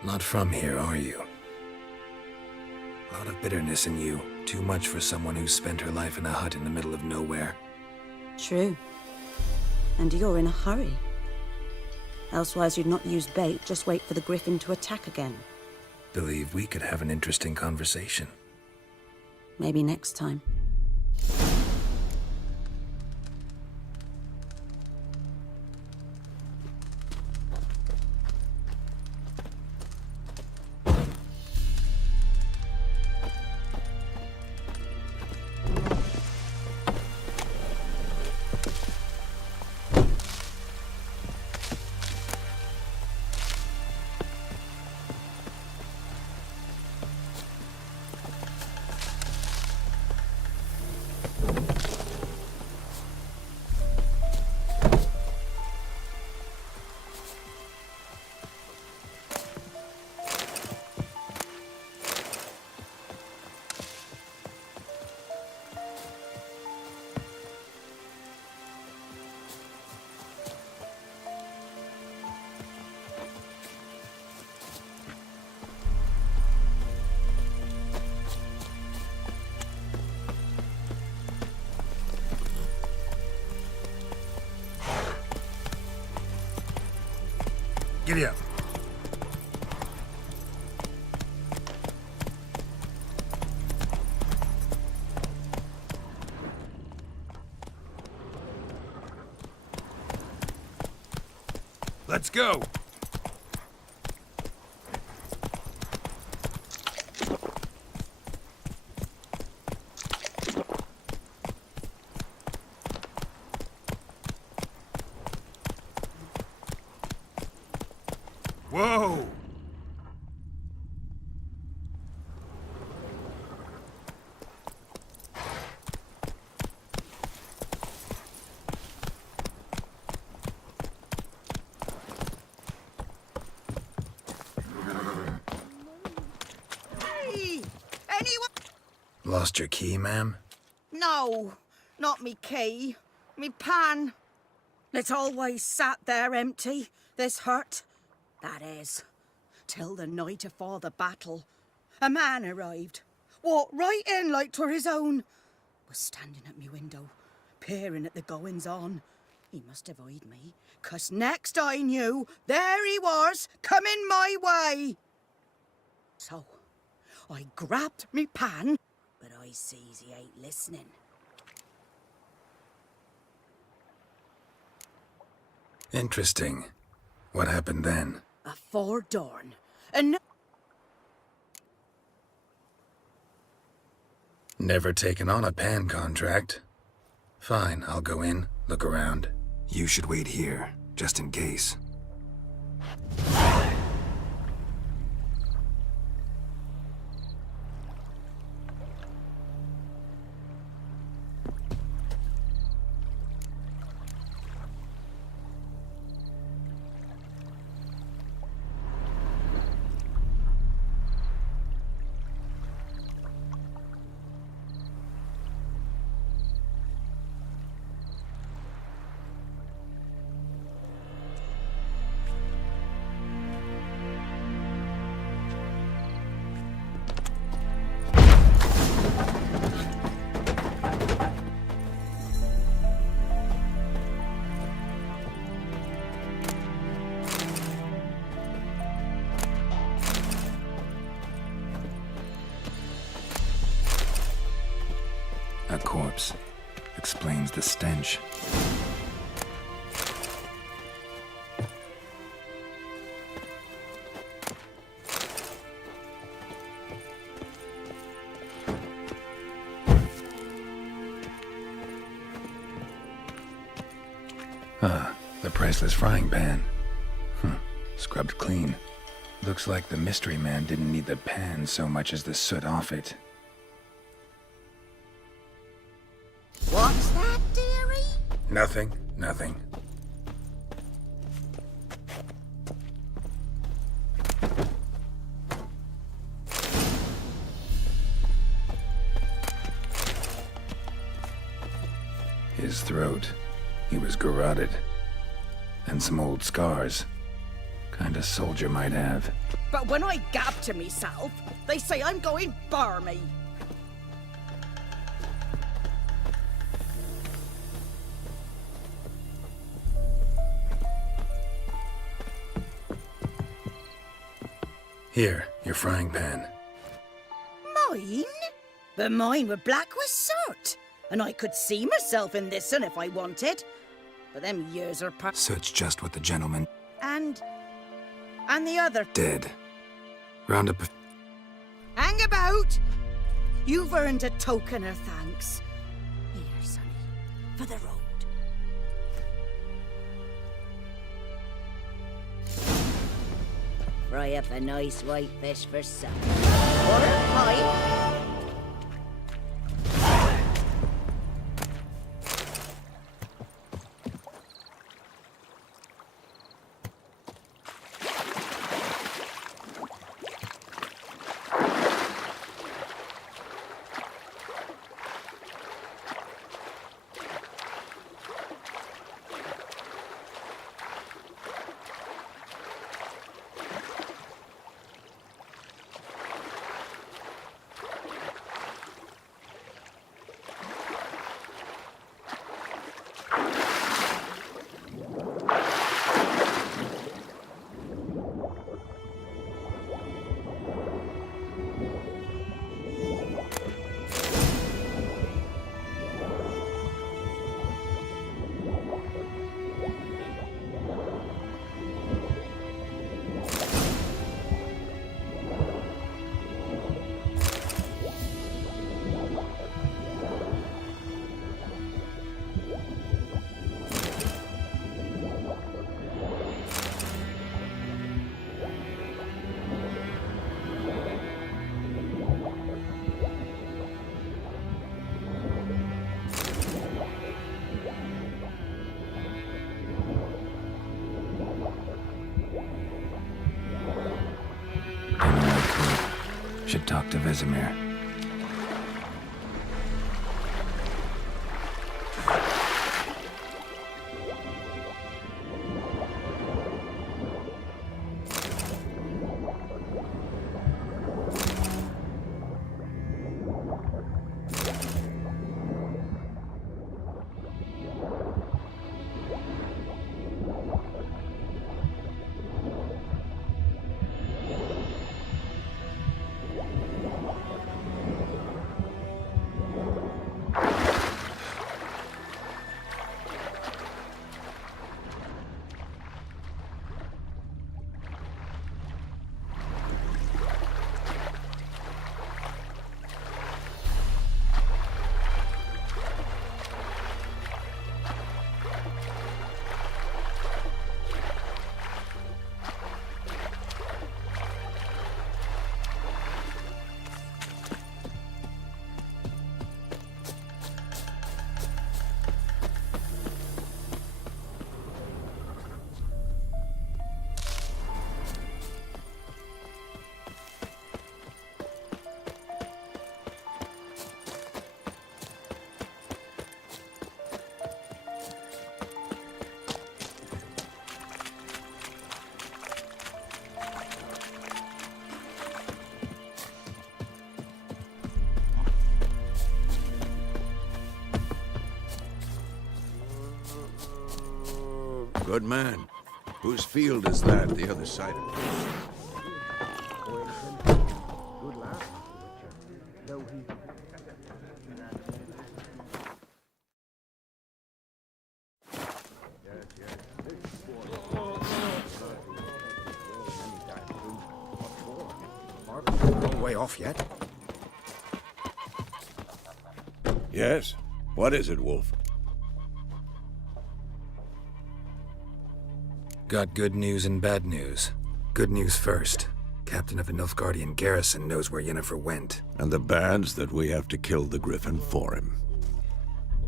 Not from here, are you? A lot of bitterness in you. Too much for someone who's spent her life in a hut in the middle of nowhere. True. And you're in a hurry. Elsewise you'd not use bait, just wait for the griffin to attack again. Believe we could have an interesting conversation. Maybe next time. Giddy up. Let's go. Whoa! Hey! Anyone? Lost your key, ma'am? No, not me key. Me pan. It's always sat there empty, this hut. That is, till the night afore the battle. A man arrived, walked right in like 'twere his own. Was standing at me window, peering at the goings-on. He must have eyed me, 'cause next I knew, there he was, coming my way. So, I grabbed me pan, but I sees he ain't listening. Interesting. What happened then? Afore dawn, and Never taken on a pan contract. Fine, I'll go in, look around. You should wait here, just in case. A corpse. Explains the stench. Ah, the priceless frying pan. Scrubbed clean. Looks like the mystery man didn't need the pan so much as the soot off it. What's that, dearie? Nothing, nothing. His throat. He was garroted. And some old scars. Kind of soldier might have. But when I gab to myself, they say I'm going barmy. Here, your frying pan. Mine? But mine were black with soot. And I could see myself in this one if I wanted. But them years are past. Soot's just what the gentleman... And the other... Dead. Round up... Hang about! You've earned a token of thanks. Here, sonny, for the road. Fry up a nice white fish for supper. Or a pie. Should talk to Vesemir. Good man. Whose field is that, the other side of it? Long way off yet. Yes? What is it, Wolf? Got good news and bad news. Good news first. Captain of the Nilfgaardian garrison knows where Yennefer went. And the bad's that we have to kill the Griffin for him.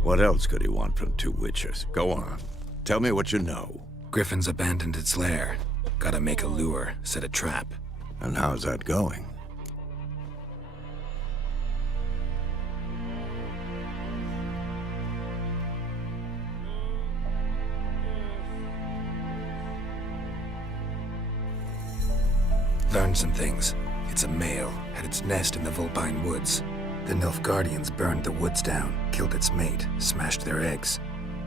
What else could he want from two witches? Go on. Tell me what you know. Griffin's abandoned its lair. Gotta make a lure, set a trap. And how's that going? Learned some things. It's a male, had its nest in the Vulpine Woods. The Nilfgaardians burned the woods down, killed its mate, smashed their eggs.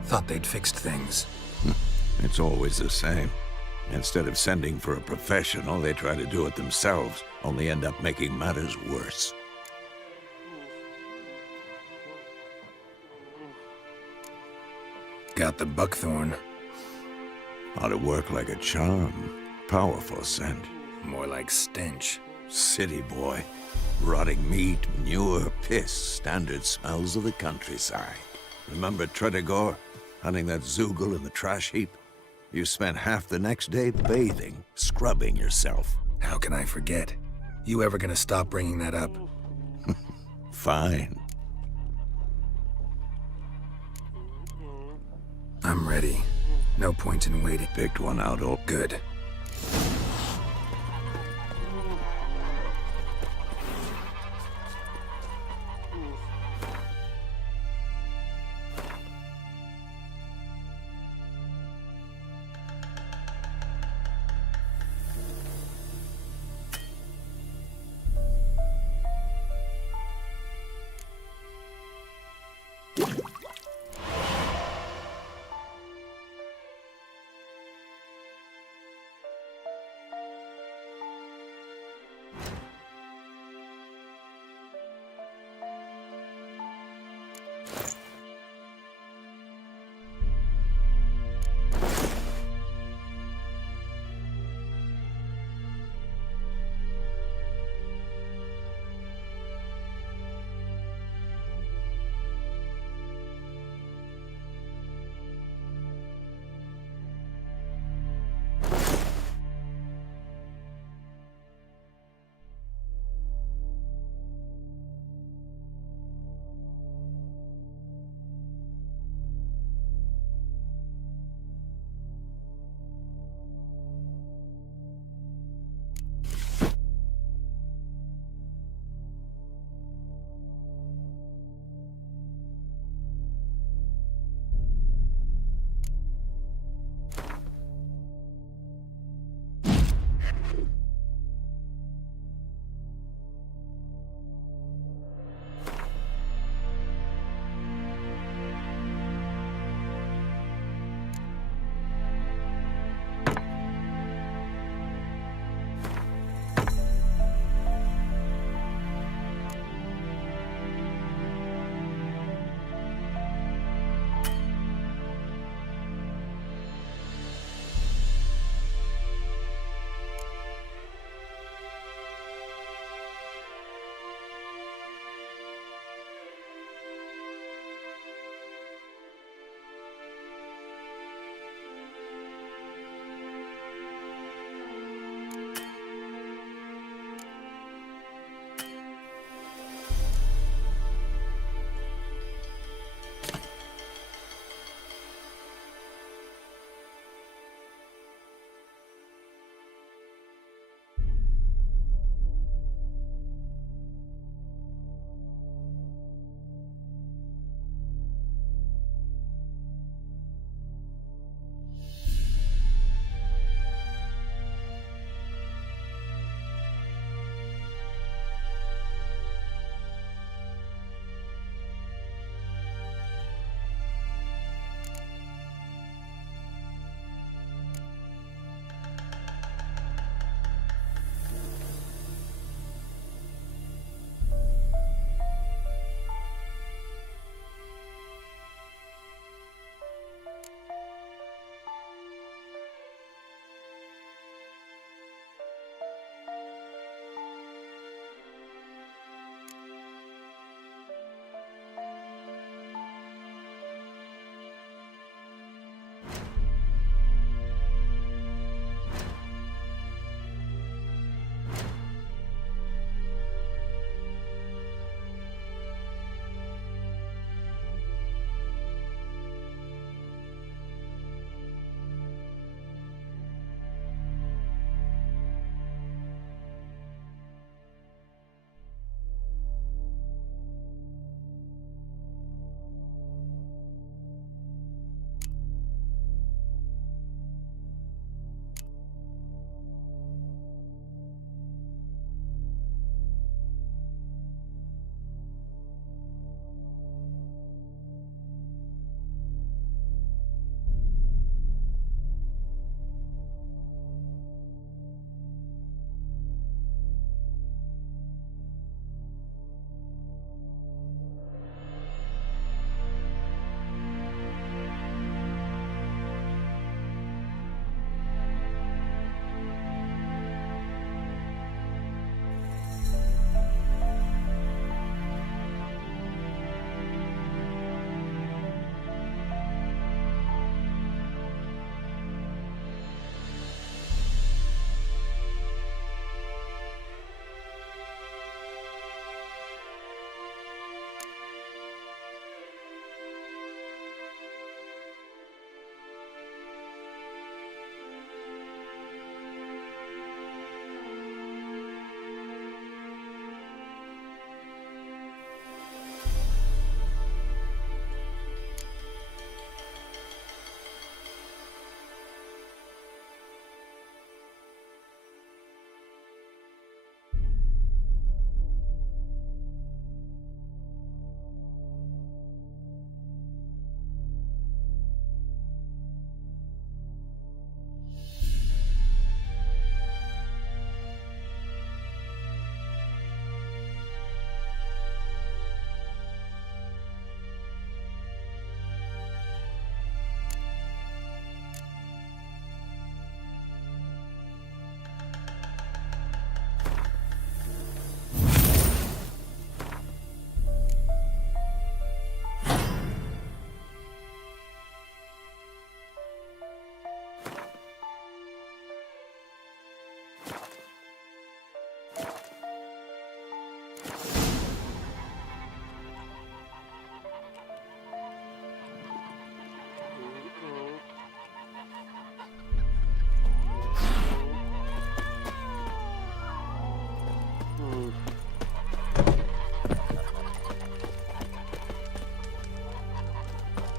Thought they'd fixed things. It's always the same. Instead of sending for a professional, they try to do it themselves, only end up making matters worse. Got the buckthorn. Ought to work like a charm. Powerful scent. More like stench. City boy. Rotting meat, manure, piss. Standard smells of the countryside. Remember Tredegor? Hunting that Zoogle in the trash heap? You spent half the next day bathing, scrubbing yourself. How can I forget? You ever gonna stop bringing that up? Fine. I'm ready. No point in waiting. Picked one out, oh. Good.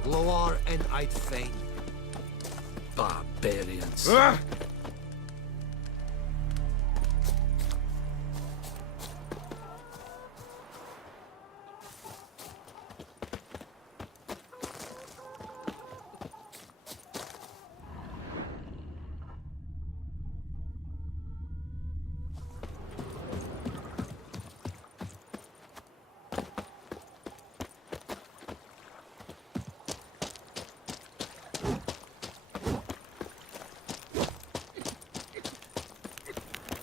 Loar and I'd fain. Barbarians.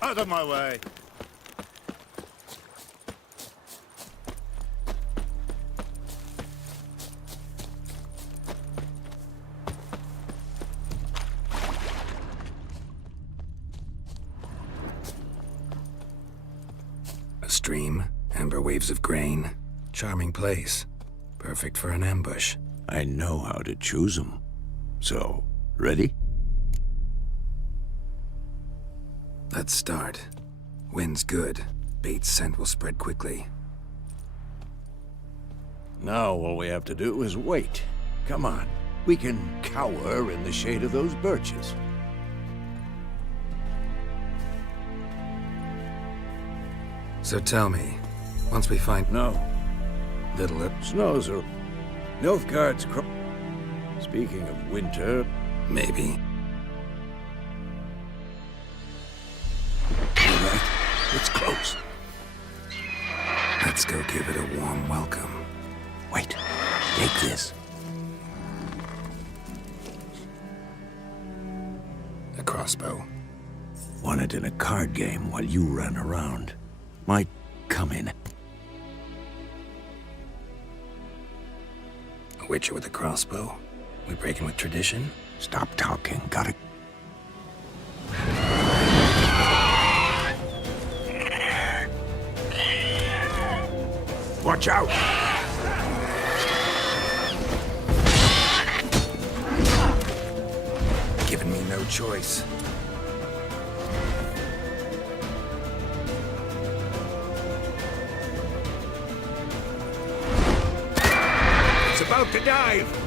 Out of my way. A stream, amber waves of grain. Charming place. Perfect for an ambush. I know how to choose them. So, ready? Let's start. Wind's good. Bait's scent will spread quickly. Now all we have to do is wait. Come on. We can cower in the shade of those birches. So tell me, once we find... No. Little... Snows are... Nilfgaard's... Speaking of winter... Maybe. It's close. Let's go give it a warm welcome. Wait. Take this. A crossbow. Won it in a card game while you ran around. Might come in. A witcher with a crossbow? We breaking with tradition? Stop talking. Gotta... Watch out! Giving me no choice. It's about to dive!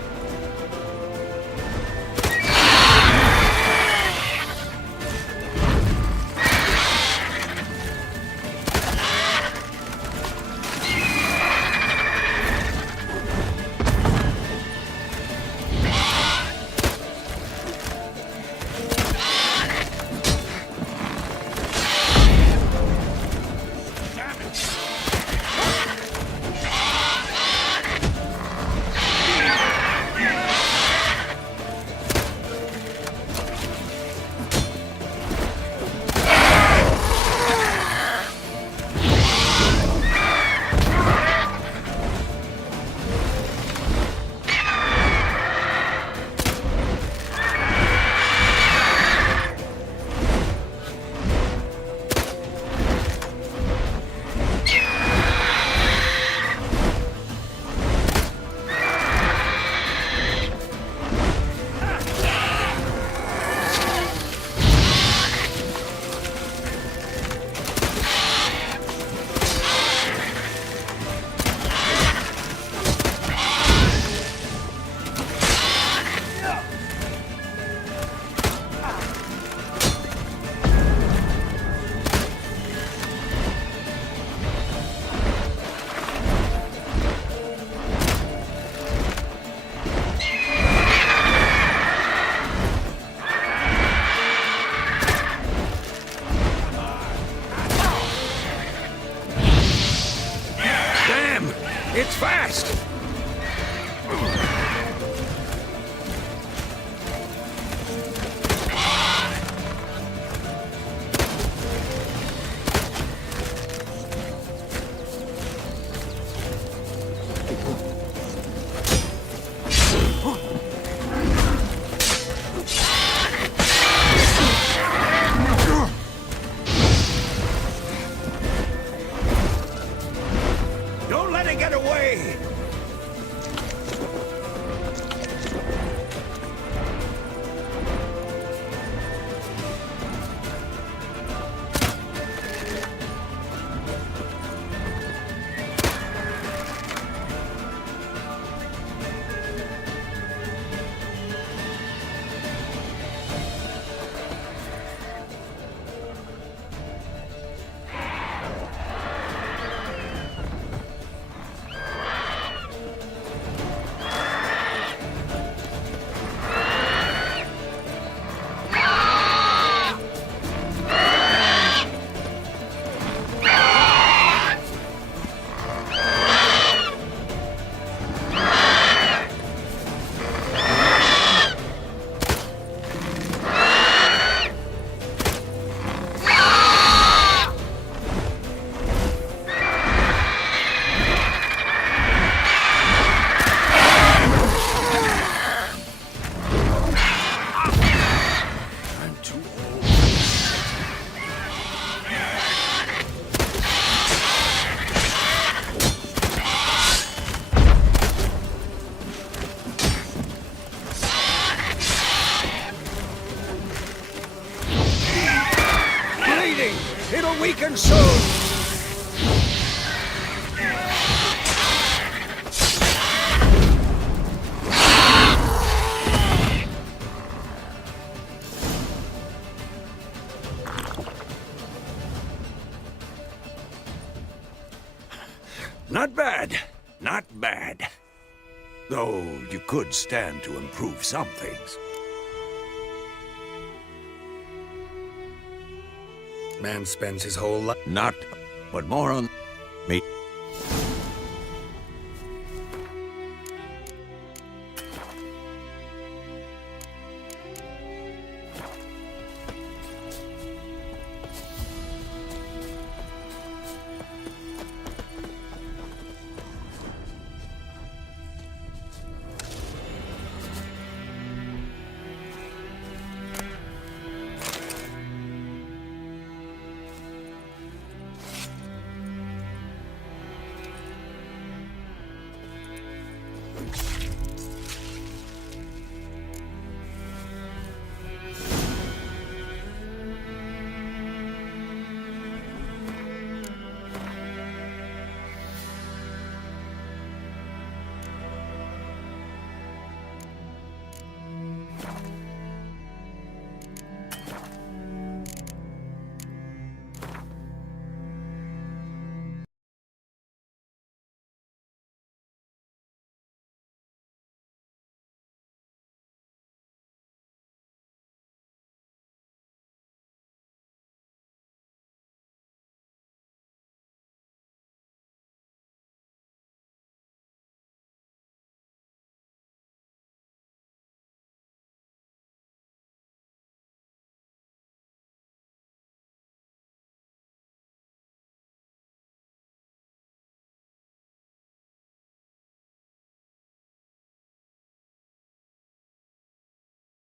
It's fast! way! It'll weaken soon! Not bad. Not bad. Though you could stand to improve some things. Man spends his whole life... Not, but more on me.